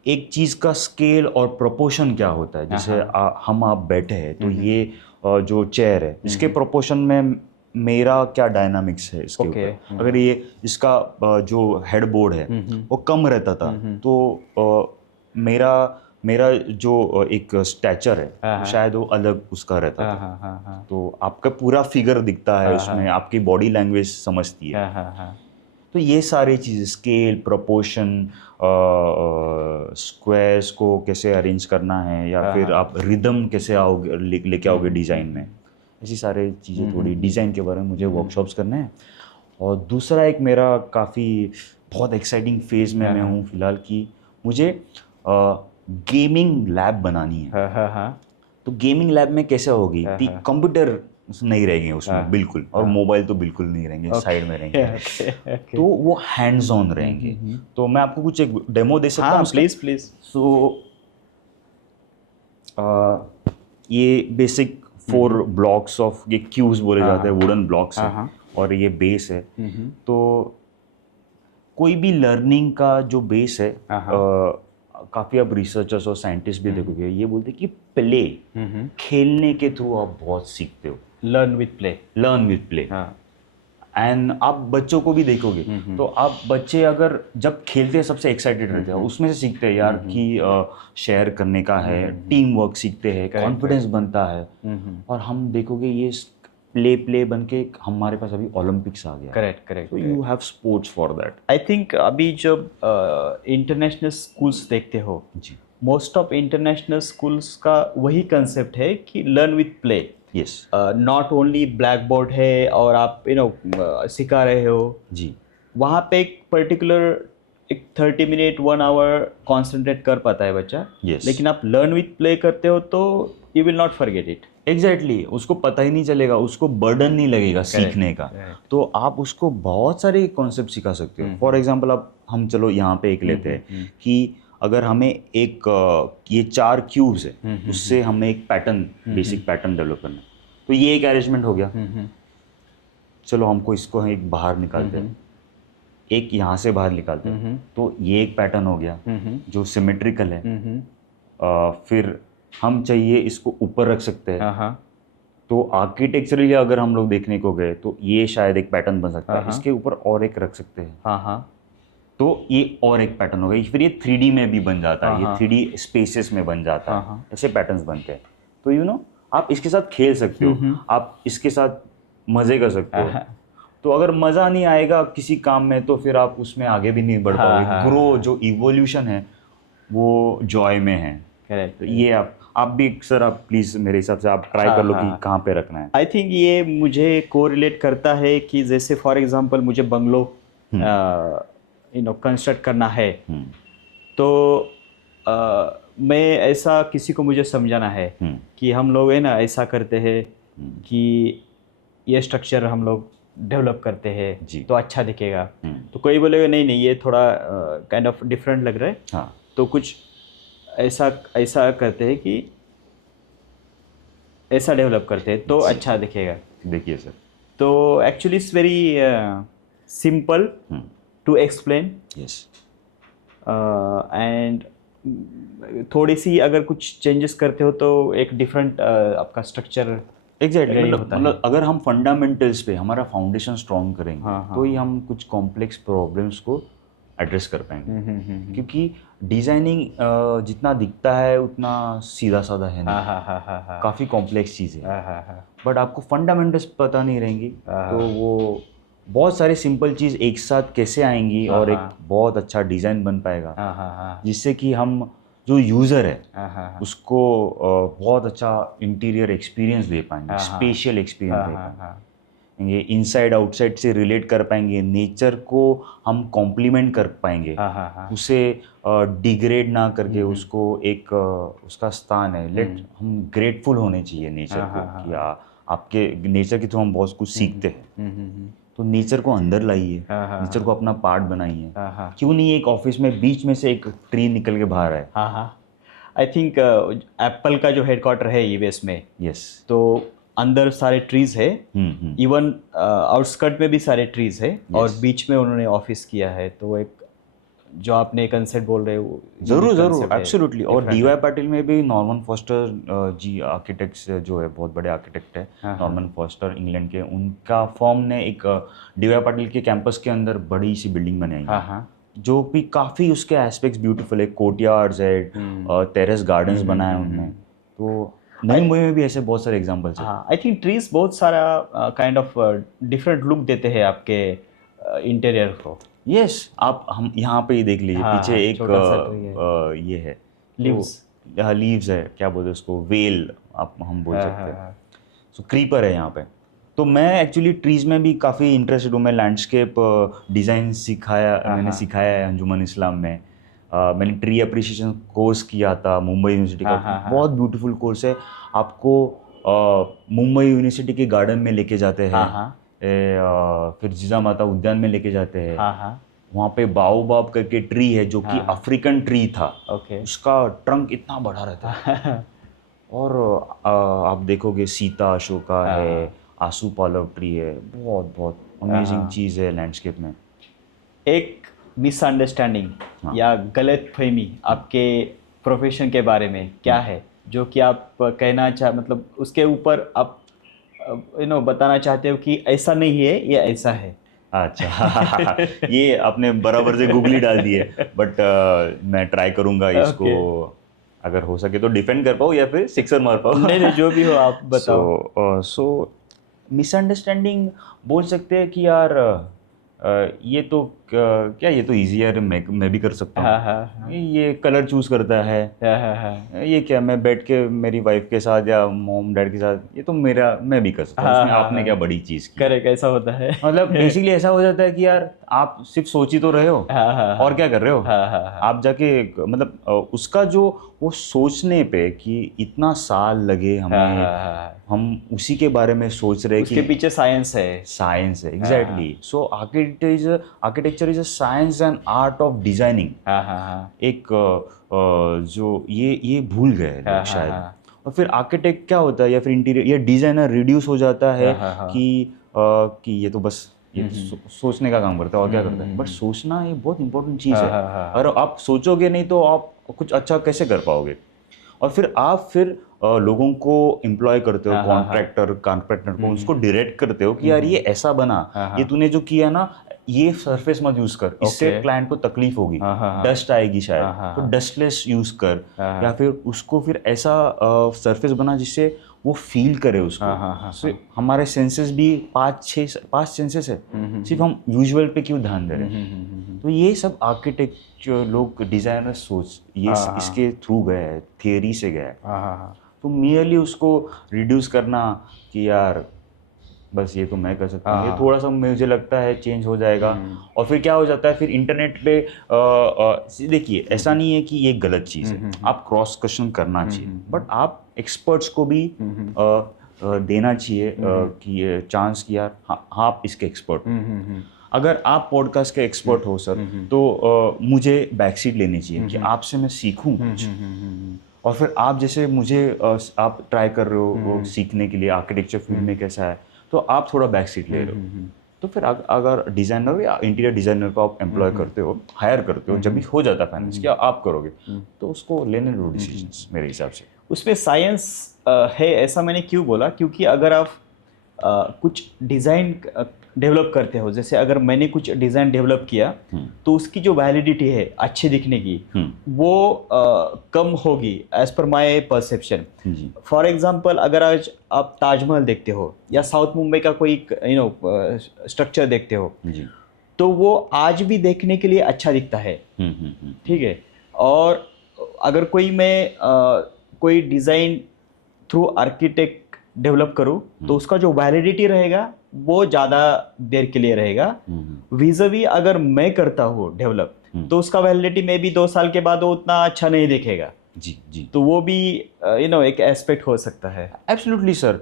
एक चीज़ का स्केल और प्रोपोर्शन क्या होता है। जैसे हम आप बैठे हैं तो ये जो चेयर है इसके प्रोपोर्शन में मेरा क्या डायनामिक्स है इसके ऊपर। अगर ये इसका जो हेड बोर्ड है वो कम रहता था तो मेरा जो एक स्टैचर है शायद वो अलग उसका रहता था। तो आपका पूरा फिगर दिखता है उसमें, आपकी बॉडी लैंग्वेज समझती है। तो ये सारी चीज़ें, स्केल, प्रोपोर्शन, स्क्वायर्स को कैसे अरेंज करना है, या फिर आप रिदम कैसे आओगे लेके आओगे डिज़ाइन में, ऐसी सारी चीज़ें थोड़ी डिज़ाइन के बारे में मुझे वर्कशॉप्स करने हैं। और दूसरा एक मेरा काफ़ी बहुत एक्साइटिंग फेज़ में मैं हूँ फिलहाल, कि मुझे गेमिंग लैब बनानी है। तो गेमिंग लैब में कैसे होगी, कंप्यूटर नहीं रहेंगे उसमें बिल्कुल, और मोबाइल तो बिल्कुल नहीं रहेंगे, साइड में रहेंगे। तो वो हैंड्स ऑन रहेंगे। तो मैं आपको कुछ एक डेमो दे सकता हूँ? प्लीज। सो ये बेसिक 4 ब्लॉक्स ऑफ, ये क्यूब्स बोले जाते हैं, वुडन ब्लॉक्स है, और ये बेस है। तो कोई भी लर्निंग का जो बेस है, काफ़ी आप रिसर्चर्स और साइंटिस्ट भी देखोगे, ये बोलते हैं कि प्ले, खेलने के थ्रू आप बहुत सीखते हो। Learn with play. एंड आप बच्चों को भी देखोगे तो आप बच्चे अगर जब खेलते हैं सबसे एक्साइटेड रहते हैं, उसमें से सीखते हैं यार कि शेयर करने का है, टीम वर्क सीखते हैं, कॉन्फिडेंस बनता है। और हम देखोगे ये प्ले बन के हमारे पास अभी ओलंपिक्स आ गया। करेक्ट तो you have sports for that. I think अभी जब इंटरनेशनल स्कूल्स देखते हो, जी, मोस्ट ऑफ इंटरनेशनल स्कूल्स का वही कंसेप्ट है कि learn with play. Yes, not only black board है और आप सिखा रहे हो, जी, वहाँ पे एक पर्टिकुलर एक 30 मिनट 1 आवर कॉन्सेंट्रेट कर पाता है बच्चा। Yes. लेकिन आप लर्न विथ प्ले करते हो तो you will not forget it. Exactly उसको पता ही नहीं चलेगा, उसको बर्डन नहीं लगेगा सीखने का। correct. तो आप उसको बहुत सारे कॉन्सेप्ट सिखा सकते हो। फॉर एग्जांपल अब हम चलो यहाँ पे एक लेते हैं कि अगर हमें एक ये 4 क्यूब्स है, उससे हमें एक पैटर्न, बेसिक पैटर्न डेवलप करना है, तो ये एक अरेंजमेंट हो गया। चलो हमको इसको एक बाहर निकालते हैं, एक यहाँ से बाहर निकालते हैं, तो ये एक पैटर्न हो गया जो सिमेट्रिकल है। फिर हम चाहिए इसको ऊपर रख सकते हैं, तो आर्किटेक्चरली अगर हम लोग देखने को गए तो ये शायद एक पैटर्न बन सकता है, इसके ऊपर और एक रख सकते हैं, तो ये और एक पैटर्न हो गया। फिर ये 3D में भी बन जाता है, ये 3D स्पेसेस में बन जाता है, ऐसे पैटर्न्स बनते हैं। तो यू नो आप इसके साथ खेल सकते हो, आप इसके साथ मज़े कर सकते हो। तो अगर मज़ा नहीं आएगा किसी काम में तो फिर आप उसमें आगे भी नहीं बढ़ पाओगे। ग्रो जो इवोल्यूशन है वो जॉय में है। करेक्ट। तो ये आप भी सर, आप प्लीज़ मेरे हिसाब से आप ट्राई कर लो कि कहाँ पे रखना है। आई थिंक ये मुझे कोरिलेट करता है कि जैसे फॉर एग्जांपल मुझे बंगलो कंस्ट्रक्ट करना है, तो मैं ऐसा किसी को मुझे समझाना है कि हम लोग है ना ऐसा करते हैं कि ये स्ट्रक्चर हम लोग डेवलप करते हैं तो अच्छा दिखेगा। तो कोई बोलेगा नहीं नहीं ये थोड़ा काइंड ऑफ डिफरेंट लग रहा है। हाँ, तो कुछ ऐसा करते हैं कि ऐसा डेवलप करते हैं तो अच्छा दिखेगा। देखिए सर, तो actually it's very simple to explain yes, and थोड़ी सी अगर कुछ चेंजेस करते हो तो एक डिफरेंट आपका स्ट्रक्चर एग्जैक्टली। मतलब अगर हम फंडामेंटल्स पे हमारा फाउंडेशन स्ट्रॉन्ग करेंगे तो ही हम कुछ कॉम्प्लेक्स प्रॉब्लम्स को एड्रेस कर पाएंगे। क्योंकि डिजाइनिंग जितना दिखता है उतना सीधा साधा है नहीं, काफ़ी कॉम्प्लेक्स चीज़ है। बट आपको फंडामेंटल्स पता नहीं रहेंगी तो वो बहुत सारे सिंपल चीज़ एक साथ कैसे आएंगी और एक बहुत अच्छा डिज़ाइन बन पाएगा, जिससे कि हम जो यूज़र है उसको बहुत अच्छा इंटीरियर एक्सपीरियंस दे पाएंगे, स्पेशियल एक्सपीरियंस दे पाएंगे, इनसाइड आउटसाइड से रिलेट कर पाएंगे, नेचर को हम कॉम्प्लीमेंट कर पाएंगे, उसे डिग्रेड ना करके उसको एक उसका स्थान है। लेट हम ग्रेटफुल होने चाहिए नेचर को कि आपके नेचर के थ्रू हम बहुत कुछ सीखते हैं। तो नेचर को अंदर लाइए, नेचर को अपना पार्ट बनाइए। क्यों नहीं एक ऑफिस में बीच में से एक ट्री निकल के बाहर आए। आई थिंक एप्पल का जो हेडक्वार्टर है यूएस में, यस, तो अंदर सारे ट्रीज है, इवन आउटस्कर्ट में भी सारे ट्रीज है, और बीच में उन्होंने ऑफिस किया है। तो एक जो आपने कंसेप्ट बोल रहे हो, जरूर एब्सोल्युटली। और डीवाई पाटिल में भी नॉर्मन फॉस्टर जी आर्किटेक्ट्स जो है, बहुत बड़े आर्किटेक्ट है नॉर्मन फॉस्टर इंग्लैंड के, उनका फर्म ने एक डीवाई पाटिल के कैंपस के अंदर बड़ी सी बिल्डिंग बनाई है जो भी काफ़ी उसके एस्पेक्ट्स ब्यूटीफुल है, कोर्टयार्ड्स है, टेरेस गार्डन्स बनाए हैं उनमें। तो नई मुंबई में भी ऐसे बहुत सारे एग्जांपल्स हैं। आई थिंक ट्रीज बहुत सारा काइंड ऑफ डिफरेंट लुक देते हैं आपके इंटीरियर को। यस, आप हम यहाँ पे ही देख लीजिए, पीछे एक ये है लीव्स है, क्या बोलते हैं उसको, वेल हम बोल सकते हैं। सो क्रीपर है यहाँ पे। तो मैं एक्चुअली ट्रीज़ में भी काफ़ी इंटरेस्टेड हूँ। मैं लैंडस्केप डिज़ाइन मैंने सिखाया है अंजुमन इस्लाम में। मैंने ट्री अप्रिशिएशन कोर्स किया था मुंबई यूनिवर्सिटी का, बहुत ब्यूटीफुल कोर्स है। आपको मुंबई यूनिवर्सिटी के गार्डन में लेके जाते हैं, फिर जिजामाता उद्यान में लेके जाते हैं। वहाँ पे बाओबाब करके ट्री है जो कि अफ्रीकन ट्री था, उसका ट्रंक इतना बड़ा रहता है। और आप देखोगे सीता अशोका है, आसू पालव ट्री है, बहुत बहुत अमेजिंग चीज़ है लैंडस्केप में। एक मिसअंडरस्टैंडिंग या गलतफहमी आपके प्रोफेशन के बारे में क्या है जो कि आप कहना मतलब उसके ऊपर आप बताना चाहते हो कि ऐसा नहीं है, ये ऐसा है? अच्छा ये आपने बराबर से गूगली डाल दी है, बट मैं ट्राई करूँगा इसको, अगर हो सके तो डिफेंड कर पाऊँ या फिर सिक्सर मार पाऊँ। नहीं जो भी हो आप बताओ। सो मिसअंडरस्टैंडिंग बोल सकते हैं कि यार ये तो क्या ये तो इजी है, मैं भी कर सकता हाँ हूँ, हाँ ये कलर चूज करता है, हाँ ये क्या मैं बैठ के मेरी वाइफ के साथ या मॉम डैड के साथ, ये तो मेरा मैं भी कर सकता हूँ, हाँ इसमें हाँ आपने क्या बड़ी चीज़ की। करेक्ट, ऐसा होता है। मतलब बेसिकली ऐसा हो जाता है कि यार आप सिर्फ सोच ही तो रहे हो, हाँ हाँ और क्या कर रहे हो। हाँ हाँ हाँ आप जाके मतलब उसका जो वो सोचने पे कि इतना साल लगे हाँ हमें, हाँ, हम उसी के बारे में सोच रहे उसके कि पीछे साइंस है। साइंस है exactly. So architecture is a science and art of designing. हाँ हाँ हाँ एक जो ये भूल गए हाँ लोग हाँ शायद। हाँ और फिर आर्किटेक्ट क्या होता है या फिर इंटीरियर या डिजाइनर रिड्यूस हो जाता है हाँ हाँ कि ये तो बस ये तो सोचने का काम करता है और क्या करता है। बट सोचना ये बहुत इंपॉर्टेंट चीज़ हाँ है। हाँ हाँ और आप सोचोगे नहीं तो आप कुछ अच्छा कैसे कर पाओगे। और फिर आप लोगों को एम्प्लॉय करते हो, हाँ हाँ हाँ कॉन्ट्रैक्टर को उसको डायरेक्ट करते हो कि यार ये ऐसा बना, हाँ हाँ ये तूने जो किया ना, ये सरफेस मत यूज कर, इससे ओके क्लाइंट को तकलीफ होगी, हाँ हाँ हाँ डस्ट आएगी शायद, हाँ हाँ तो हाँ डस्टलेस यूज कर। हाँ या फिर उसको फिर ऐसा सरफेस बना जिससे वो फील करे उसको। हाँ हाँ हाँ सिर्फ हमारे सेंसेस भी पांच सेंसेस है, सिर्फ हम विजुअल पे क्यों ध्यान दे रहे हैं। तो ये सब आर्किटेक्ट लोग डिजाइनर सोच ये हाँ, इसके थ्रू गए है, थियरी से गया है। हाँ हाँ हाँ तो मियरली उसको रिड्यूस करना कि यार बस ये तो मैं कर सकता हूँ, ये हाँ, थोड़ा सा मुझे लगता है चेंज हो जाएगा। और फिर क्या हो जाता है, फिर इंटरनेट पे देखिए ऐसा नहीं है कि ये गलत चीज़ है, आप क्रॉस क्वेश्चन करना चाहिए, बट आप एक्सपर्ट्स को भी देना चाहिए कि चांस कि यार हाँ आप इसके एक्सपर्ट हो। अगर आप पॉडकास्ट के एक्सपर्ट हो सर, तो मुझे बैक सीट लेनी चाहिए कि आपसे मैं सीखूं कुछ। और फिर आप जैसे मुझे आप ट्राई कर रहे हो सीखने के लिए आर्किटेक्चर फील्ड में कैसा है, तो आप थोड़ा बैक सीट ले रहे हो। तो फिर अगर डिज़ाइनर या इंटीरियर डिज़ाइनर को आप एम्प्लॉय करते हो, हायर करते हो, जब भी हो जाता है फाइनेंस क्या आप करोगे, तो उसको लेने दो डिसीजंस मेरे हिसाब से। उसमें साइंस है ऐसा मैंने क्यों बोला, क्योंकि अगर आप कुछ डिज़ाइन डेवलप करते हो, जैसे अगर मैंने कुछ डिज़ाइन डेवलप किया तो उसकी जो वैलिडिटी है अच्छे दिखने की वो कम होगी एज पर माय परसेप्शन। जी फॉर एग्जांपल अगर आज आप ताजमहल देखते हो या साउथ मुंबई का कोई स्ट्रक्चर देखते हो, जी तो वो आज भी देखने के लिए अच्छा दिखता है, ठीक है। और अगर कोई डिज़ाइन थ्रू आर्किटेक्ट डेवलप करूँ तो उसका जो वैलिडिटी रहेगा वो ज़्यादा देर के लिए रहेगा। विज़वी अगर मैं करता हूँ डेवलप तो उसका वैलिडिटी में भी 2 साल के बाद वो उतना अच्छा नहीं दिखेगा। जी जी तो वो भी एक एस्पेक्ट हो सकता है। Absolutely sir.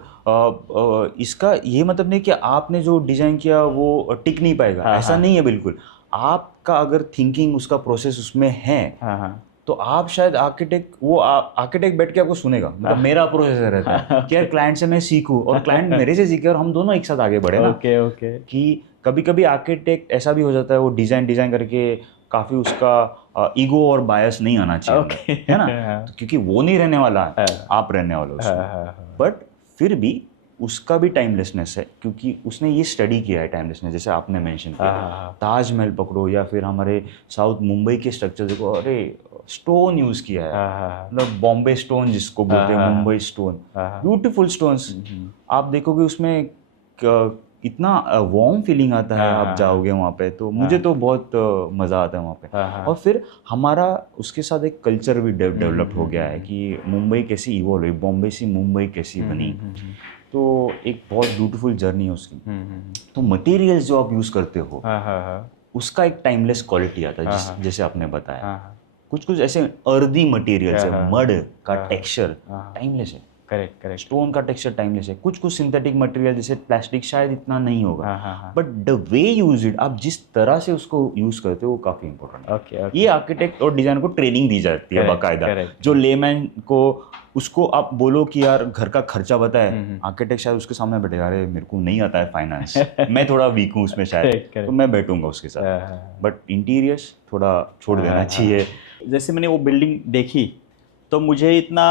इसका ये मतलब नहीं कि आपने जो डिज़ाइन किया वो टिक नहीं पाएगा, हाँ, ऐसा हाँ, नहीं है बिल्कुल। आपका अगर थिंकिंग उसका प्रोसेस उसमें है हाँ हाँ तो आप शायद आर्किटेक्ट बैठ के आपको सुनेगा। मतलब मेरा प्रोसेस रहता है कि यार क्लाइंट से मैं सीखूं और क्लाइंट मेरे से सीखे और हम दोनों एक साथ आगे बढ़े ना। ओके ओके कि कभी कभी आर्किटेक्ट ऐसा भी हो जाता है, वो डिज़ाइन करके काफ़ी उसका ईगो और बायस नहीं आना चाहिए अंदर, ओके है ना। तो क्योंकि वो नहीं रहने वाला है, आप रहने वाले हो उसमें। बट फिर भी उसका भी टाइमलेसनेस है, क्योंकि उसने ये स्टडी किया है टाइमलेसनेस। जैसे आपने मेंशन किया ताजमहल पकड़ो या फिर हमारे साउथ मुंबई के स्ट्रक्चर देखो, अरे स्टोन यूज़ किया है, मतलब बॉम्बे स्टोन जिसको बोलते हैं, मुंबई स्टोन, ब्यूटीफुल स्टोन्स। आप देखोगे उसमें इतना वार्म फीलिंग आता है, आप जाओगे वहाँ पे तो मुझे तो बहुत मज़ा आता है वहाँ पे। और फिर हमारा उसके साथ एक कल्चर भी डेवलप हो गया है कि मुंबई कैसी इवॉल्व हुई, बॉम्बे से मुंबई कैसी बनी। तो एक बहुत ब्यूटीफुल जर्नी है उसकी। तो मटेरियल्स जो आप यूज़ करते हो उसका एक टाइमलेस क्वालिटी आता है, जैसे आपने बताया। कुछ ऐसे अर्दी मटेरियल्स है, मड का टेक्सचर टाइमलेस है, करेक्ट स्टोन का टेक्सचर टाइमलेस है। कुछ सिंथेटिक मटेरियल जैसे प्लास्टिक शायद इतना नहीं होगा, but the way use it, आप जिस तरह से उसको यूज करते हो वो काफी इंपॉर्टेंट है। ओके ये आर्किटेक्ट और डिजाइन को ट्रेनिंग दी जाती है बाकायदा। जो लेमैन को उसको आप बोलो कि यार घर का खर्चा बताए, आर्किटेक्ट शायद उसके सामने बैठेगा, अरे मेरे को नहीं आता है फाइनेंस, मैं थोड़ा वीक हूँ उसमें शायद, तो मैं बैठूंगा उसके साथ। बट इंटीरियर्स थोड़ा छोड़ देना चाहिए। जैसे मैंने वो बिल्डिंग देखी तो मुझे इतना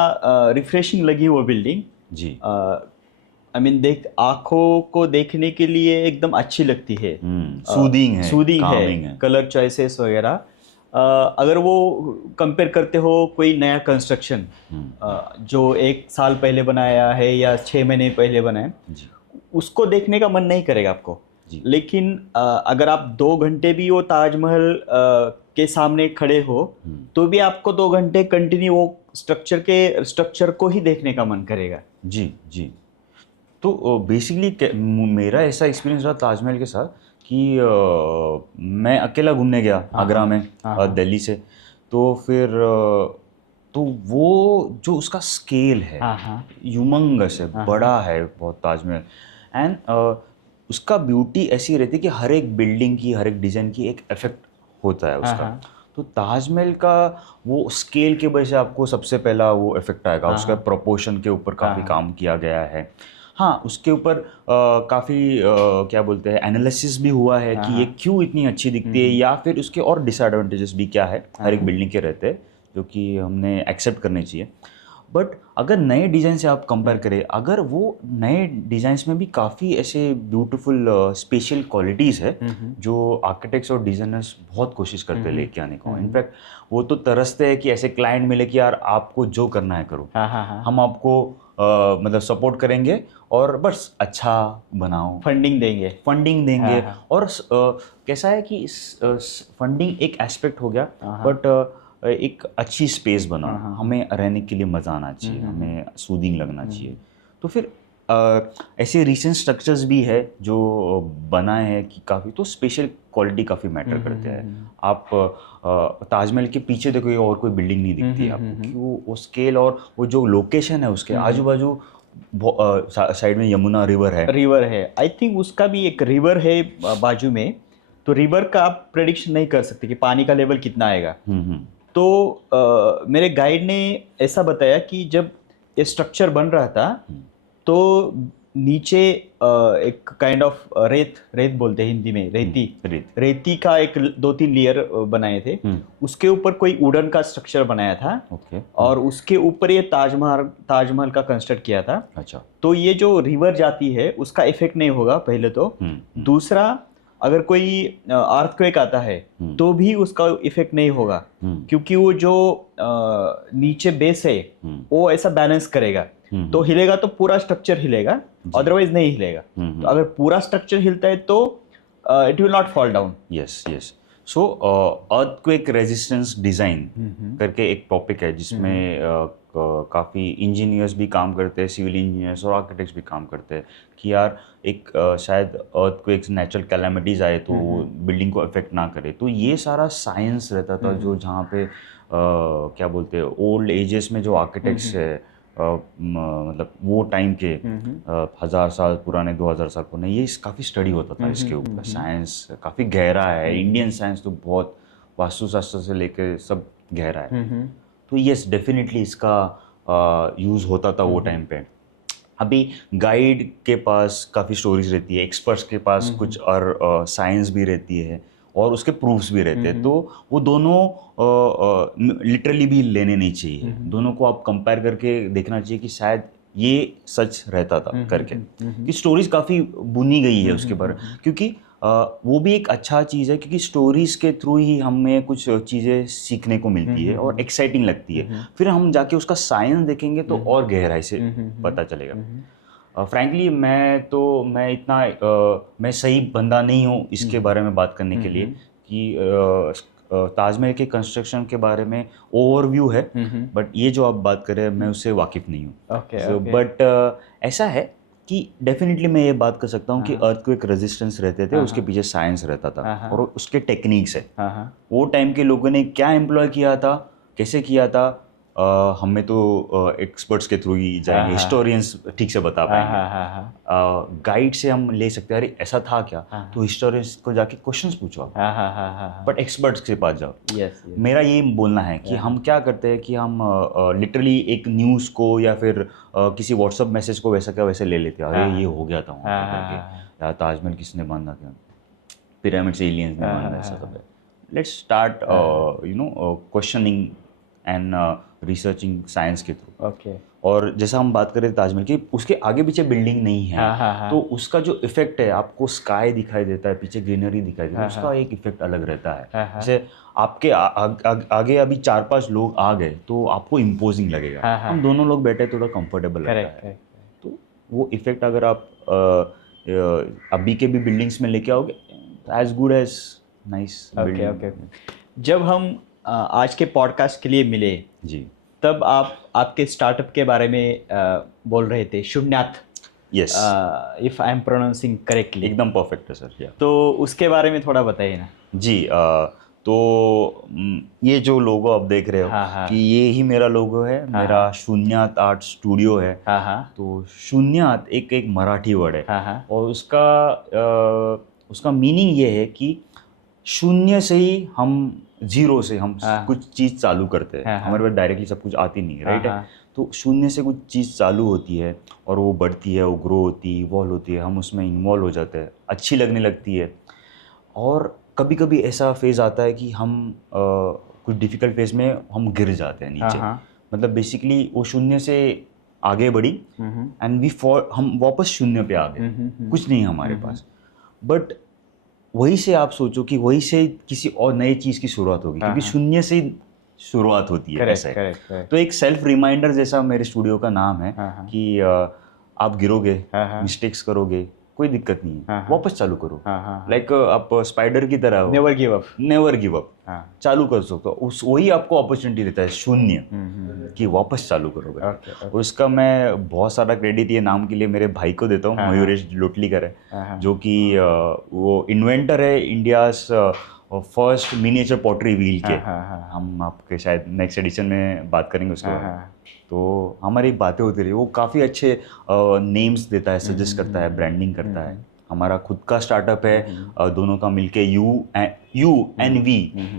रिफ्रेशिंग लगी वो बिल्डिंग जी। आई मीन आँखों को देखने के लिए एकदम अच्छी लगती है, सूदिंग है, कलर चॉइसेस वगैरह। अगर वो कंपेयर करते हो कोई नया कंस्ट्रक्शन जो 1 साल पहले बनाया है या 6 महीने पहले बनाया, उसको देखने का मन नहीं करेगा आपको। जी। लेकिन अगर आप 2 घंटे भी वो ताजमहल के सामने खड़े हो तो भी आपको 2 घंटे कंटिन्यू वो स्ट्रक्चर को ही देखने का मन करेगा। जी जी। तो बेसिकली मेरा ऐसा एक्सपीरियंस रहा ताजमहल के साथ कि मैं अकेला घूमने गया आगरा में, दिल्ली से। तो फिर तो वो जो उसका स्केल है ह्यूमंगस है, बड़ा है बहुत ताजमहल। एंड उसका ब्यूटी ऐसी रहती है कि हर एक बिल्डिंग की, हर एक डिज़ाइन की एक इफेक्ट होता है उसका। तो ताजमहल का वो स्केल की वजह से आपको सबसे पहला वो इफेक्ट आएगा। उसका प्रोपोर्शन के ऊपर काफ़ी काम किया गया है। हाँ, उसके ऊपर काफ़ी क्या बोलते हैं एनालिसिस भी हुआ है कि ये क्यों इतनी अच्छी दिखती है, या फिर उसके और डिसएडवांटेजेस भी क्या है हर एक बिल्डिंग के रहते हैं, जो कि हमने एक्सेप्ट करने चाहिए। बट अगर नए डिज़ाइन से आप कंपेयर करें, अगर वो नए डिज़ाइंस में भी काफ़ी ऐसे ब्यूटीफुल स्पेशल क्वालिटीज़ है जो आर्किटेक्ट्स और डिज़ाइनर्स बहुत कोशिश करते हैं लेके आने को। इनफैक्ट वो तो तरसते हैं कि ऐसे क्लाइंट मिले कि यार आपको जो करना है करो, हम आपको मतलब सपोर्ट करेंगे और बस अच्छा बनाओ, फंडिंग देंगे। और कैसा है कि फंडिंग एक एस्पेक्ट हो गया, बट एक अच्छी स्पेस बनाओ, हमें रहने के लिए मज़ा आना चाहिए, हमें सूदिंग लगना चाहिए। तो फिर ऐसे रिसेंट स्ट्रक्चर्स भी है जो बनाए हैं कि काफ़ी, तो स्पेशल क्वालिटी काफ़ी मैटर करते हैं। आप ताजमहल के पीछे देखो और कोई बिल्डिंग नहीं दिखती है आपको, कि वो स्केल और वो जो लोकेशन है उसके आजू बाजू साइड में यमुना रिवर है। आई थिंक उसका भी एक रिवर है बाजू में, तो रिवर का आप प्रेडिक्शन नहीं कर सकते कि पानी का लेवल कितना आएगा। तो मेरे गाइड ने ऐसा बताया कि जब ये स्ट्रक्चर बन रहा था तो नीचे एक काइंड ऑफ रेत बोलते हैं हिंदी में, रेती का एक 2-3 लेयर बनाए थे। उसके ऊपर कोई वुडन का स्ट्रक्चर बनाया था। और उसके ऊपर ये ताजमहल का कंस्ट्रक्ट किया था। अच्छा। तो ये जो रिवर जाती है उसका इफेक्ट नहीं होगा पहले तो। दूसरा, अगर कोई अर्थक्वेक आता है तो भी उसका इफेक्ट नहीं होगा, क्योंकि वो जो नीचे बेस है वो ऐसा बैलेंस करेगा। तो हिलेगा तो पूरा स्ट्रक्चर हिलेगा, अदरवाइज नहीं हिलेगा। तो अगर पूरा स्ट्रक्चर हिलता है तो it will not fall down. Yes yes. So earthquake resistance design करके एक टॉपिक है जिसमें काफ़ी इंजीनियर्स भी काम करते हैं, सिविल इंजीनियर्स और आर्किटेक्ट्स भी काम करते हैं कि यार एक शायद अर्थक्वेक्स, नेचुरल कैलामिटीज़ आए तो बिल्डिंग को अफेक्ट ना करे। तो ये सारा साइंस रहता था जो जहाँ पे क्या बोलते हैं ओल्ड एजेस में जो आर्किटेक्ट्स है, मतलब वो टाइम के 1000 साल पुराने, 2000 साल पुराने, ये काफ़ी स्टडी होता था इसके ऊपर। साइंस काफ़ी गहरा है, इंडियन साइंस तो बहुत वास्तुशास्त्र से लेकर सब गहरा है। तो यस, डेफिनेटली इसका यूज़ होता था वो टाइम पे। अभी गाइड के पास काफ़ी स्टोरीज रहती है, एक्सपर्ट्स के पास कुछ और साइंस भी रहती है और उसके प्रूफ्स भी रहते हैं। तो वो दोनों लिटरली भी लेने नहीं चाहिए, दोनों को आप कंपेयर करके देखना चाहिए कि शायद ये सच रहता था करके। कि स्टोरीज काफ़ी बुनी गई है उसके बारे में, क्योंकि वो भी एक अच्छा चीज़ है, क्योंकि स्टोरीज़ के थ्रू ही हमें कुछ चीज़ें सीखने को मिलती है और एक्साइटिंग लगती है। फिर हम जाके उसका साइंस देखेंगे तो और गहराई से पता चलेगा। फ्रैंकली मैं इतना मैं सही बंदा नहीं हूँ इसके बारे में बात करने के लिए कि ताजमहल के कंस्ट्रक्शन के बारे में ओवरव्यू है, बट ये जो आप बात कर रहे हैं मैं उससे वाकिफ़ नहीं हूँ। बट ऐसा है कि डेफिनेटली मैं ये बात कर सकता हूँ कि अर्थक्वेक रेजिस्टेंस रहते थे, उसके पीछे साइंस रहता था और उसके टेक्निक्स है। वो टाइम के लोगों ने क्या एम्प्लॉय किया था, कैसे किया था, हमें तो एक्सपर्ट्स के थ्रू ही जाएंगे, हिस्टोरियंस ठीक से बता पाएंगे। गाइड से हम ले सकते हैं, अरे ऐसा था क्या, तो हिस्टोरियंस को जाके क्वेश्चंस पूछो, बट एक्सपर्ट्स के पास जाओ। मेरा ये बोलना है कि हम क्या करते हैं कि हम लिटरली एक न्यूज़ को या फिर किसी व्हाट्सअप मैसेज को वैसा क्या वैसे ले लेते हैं, अरे ये हो गया था वहाँ पे, यार ताजमहल किसने बांधा था, पिरामिड से एलियंस ने बांधा, ऐसा सब है। Let's start questioning and researching science के थ्रू। और जैसा हम बात करें ताजमहल की, उसके आगे पीछे बिल्डिंग नहीं है, तो उसका जो इफेक्ट है, आपको स्काई दिखाई देता है, पीछे ग्रीनरी दिखाई देता है, उसका एक इफेक्ट अलग रहता है। जैसे आपके आगे अभी 4-5 लोग आ गए तो आपको इम्पोजिंग लगेगा, हम दोनों लोग बैठे थोड़ा कंफर्टेबल लगता है। तो वो इफेक्ट अगर आप अभी के भी बिल्डिंग्स में लेके आओगे as good as nice okay okay. जब हम आज के पॉडकास्ट के लिए मिले जी तब आप आपके स्टार्टअप के बारे में बोल रहे थे, शून्यात, yes if I am pronouncing correctly. एकदम परफेक्ट है सर। तो उसके बारे में थोड़ा बताइए ना। जी तो ये जो लोगो आप देख रहे हो हाँ, हाँ। कि ये ही मेरा लोगो है, मेरा शून्यात आर्ट स्टूडियो है। हाँ हाँ तो शून्यात एक मराठी वर्ड है हाँ हाँ और उसका मीनिंग ये है कि शून्य से ही हम जीरो से हम हाँ। कुछ चीज़ चालू करते हैं। हाँ, हाँ। हमारे पास डायरेक्टली सब कुछ आती नहीं है, राइट हाँ, है। तो शून्य से कुछ चीज़ चालू होती है और वो बढ़ती है, वो ग्रो होती है, इवॉल्व होती है, हम उसमें इन्वॉल्व हो जाते हैं, अच्छी लगने लगती है। और कभी कभी ऐसा फेज़ आता है कि हम कुछ डिफ़िकल्ट फेज़ में हम गिर जाते हैं नीचे। हाँ। मतलब बेसिकली वो शून्य से आगे बढ़ी एंड हम वापस शून्य पे आ गए, कुछ नहीं हमारे पास। बट वही से आप सोचो कि वही से किसी और नई चीज़ की शुरुआत होगी, क्योंकि शून्य से ही शुरुआत होती है। ऐसा है। करेक्ट। तो एक सेल्फ रिमाइंडर जैसा मेरे स्टूडियो का नाम है कि आप गिरोगे, मिस्टेक्स करोगे, कोई दिक्कत नहीं है, वापस चालू करो। लाइक आप स्पाइडर की तरह हो, never give up. Never give up, चालू कर सकते हो। उस वही आपको अपॉर्चुनिटी देता है शून्य कि वापस चालू करोगे। उसका मैं बहुत सारा क्रेडिट ये नाम के लिए मेरे भाई को देता हूँ, मयूरेश लोटलीकर है, जो कि वो इन्वेंटर है India's first miniature pottery wheel के। हम आपके शायद नेक्स्ट एडिशन में बात करेंगे उसके बारे में। तो हमारी बातें होती रही, वो काफ़ी अच्छे नेम्स देता है, सजेस्ट करता है, ब्रांडिंग करता है। हमारा खुद का स्टार्टअप है, दोनों का मिलके UNV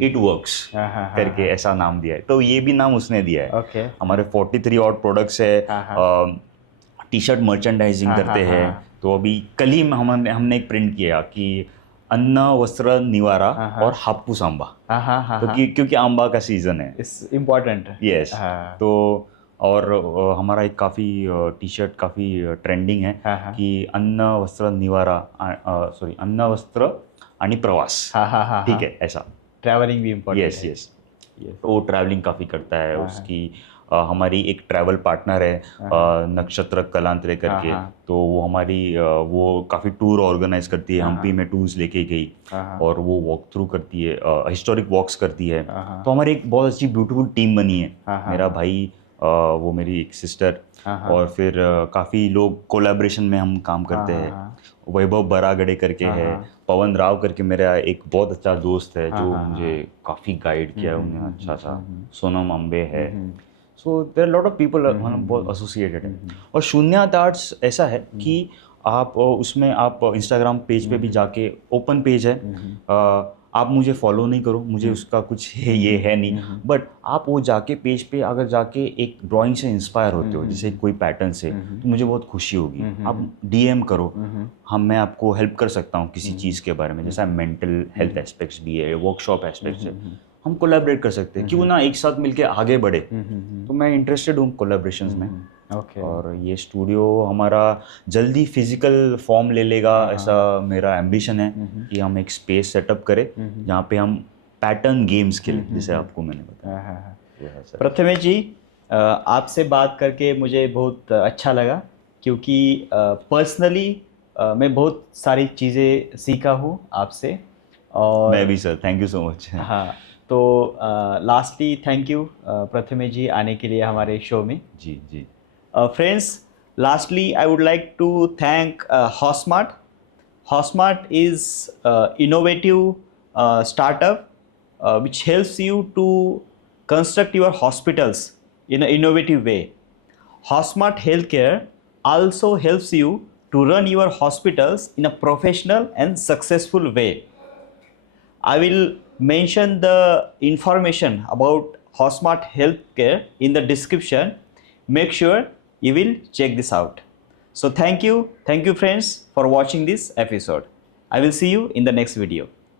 इट वर्क्स करके ऐसा नाम दिया है। तो ये भी नाम उसने दिया है। ओके। हमारे 43 और प्रोडक्ट्स है, टी शर्ट मर्चेंडाइजिंग करते हैं। तो अभी कल ही हमने एक प्रिंट किया कि अन्न वस्त्र निवारा और हापूस आंबा, तो क्योंकि आंबा का सीजन है, इट्स इम्पोर्टेंट। यस। तो और हमारा एक काफ़ी टी शर्ट काफ़ी ट्रेंडिंग है कि अन्न वस्त्र निवारा, सॉरी अन्न वस्त्र आणि प्रवास, ठीक है, ऐसा। ट्रैवलिंग भी इम्पोर्टेंट। यस। तो वो ट्रैवलिंग काफ़ी करता है। उसकी हमारी एक ट्रैवल पार्टनर है नक्षत्र कलांतरे करके। तो वो हमारी वो काफ़ी टूर ऑर्गेनाइज करती है, हम्पी में टूर्स लेके गई और वो वॉक थ्रू करती है, हिस्टोरिक वॉक्स करती है। तो हमारी एक बहुत अच्छी ब्यूटीफुल टीम बनी है। मेरा भाई, वो मेरी एक सिस्टर, और फिर काफ़ी लोग कोलैबोरेशन में हम काम करते हैं। वैभव बरागड़े करके है, पवन राव करके मेरा एक बहुत अच्छा दोस्त है जो मुझे काफ़ी गाइड किया है उन्होंने अच्छा सा। सोनम अम्बे है। So there lot of people बहुत एसोसिएटेड है। और शून्यात आर्ट्स ऐसा है कि आप उसमें आप इंस्टाग्राम पेज पे भी जाके, ओपन पेज है, आप मुझे फॉलो नहीं करो, मुझे उसका कुछ ये है नहीं, बट आप वो जाके पेज पे अगर जाके एक ड्राइंग से इंस्पायर होते हो, जैसे कोई पैटर्न से, तो मुझे बहुत खुशी होगी। आप DM करो, मैं आपको हेल्प कर सकता हूँ किसी चीज़ के बारे में, जैसा मेंटल हेल्थ एस्पेक्ट्स भी है, वर्कशॉप एस्पेक्ट्स है, हम कोलैबोरेट कर सकते हैं। क्यों ना एक साथ मिलके आगे बढ़े। तो मैं इंटरेस्टेड हूँ कोलैबोरेशंस में। और ये स्टूडियो हमारा जल्दी फिजिकल फॉर्म ले लेगा, ऐसा मेरा एम्बिशन है कि हम एक स्पेस सेटअप करें जहाँ पे हम पैटर्न गेम्स खेलें, जैसे आपको मैंने बताया। प्रथमेश जी, आपसे बात करके मुझे बहुत अच्छा लगा, क्योंकि पर्सनली मैं बहुत सारी चीज़ें सीखा हूँ आपसे। और मैं भी sir, thank you so much. हाँ, तो लास्टली थैंक यू प्रथमेश जी आने के लिए हमारे शो में। जी। Friends, lastly, I would like to thank Hosmart. Hosmart is innovative startup which helps you to construct your hospitals in an innovative way. Hosmart Healthcare also helps you to run your hospitals in a professional and successful way. I will mention the information about Hosmart Healthcare in the description. Make sure you will check this out. So thank you friends for watching this episode. I will see you in the next video.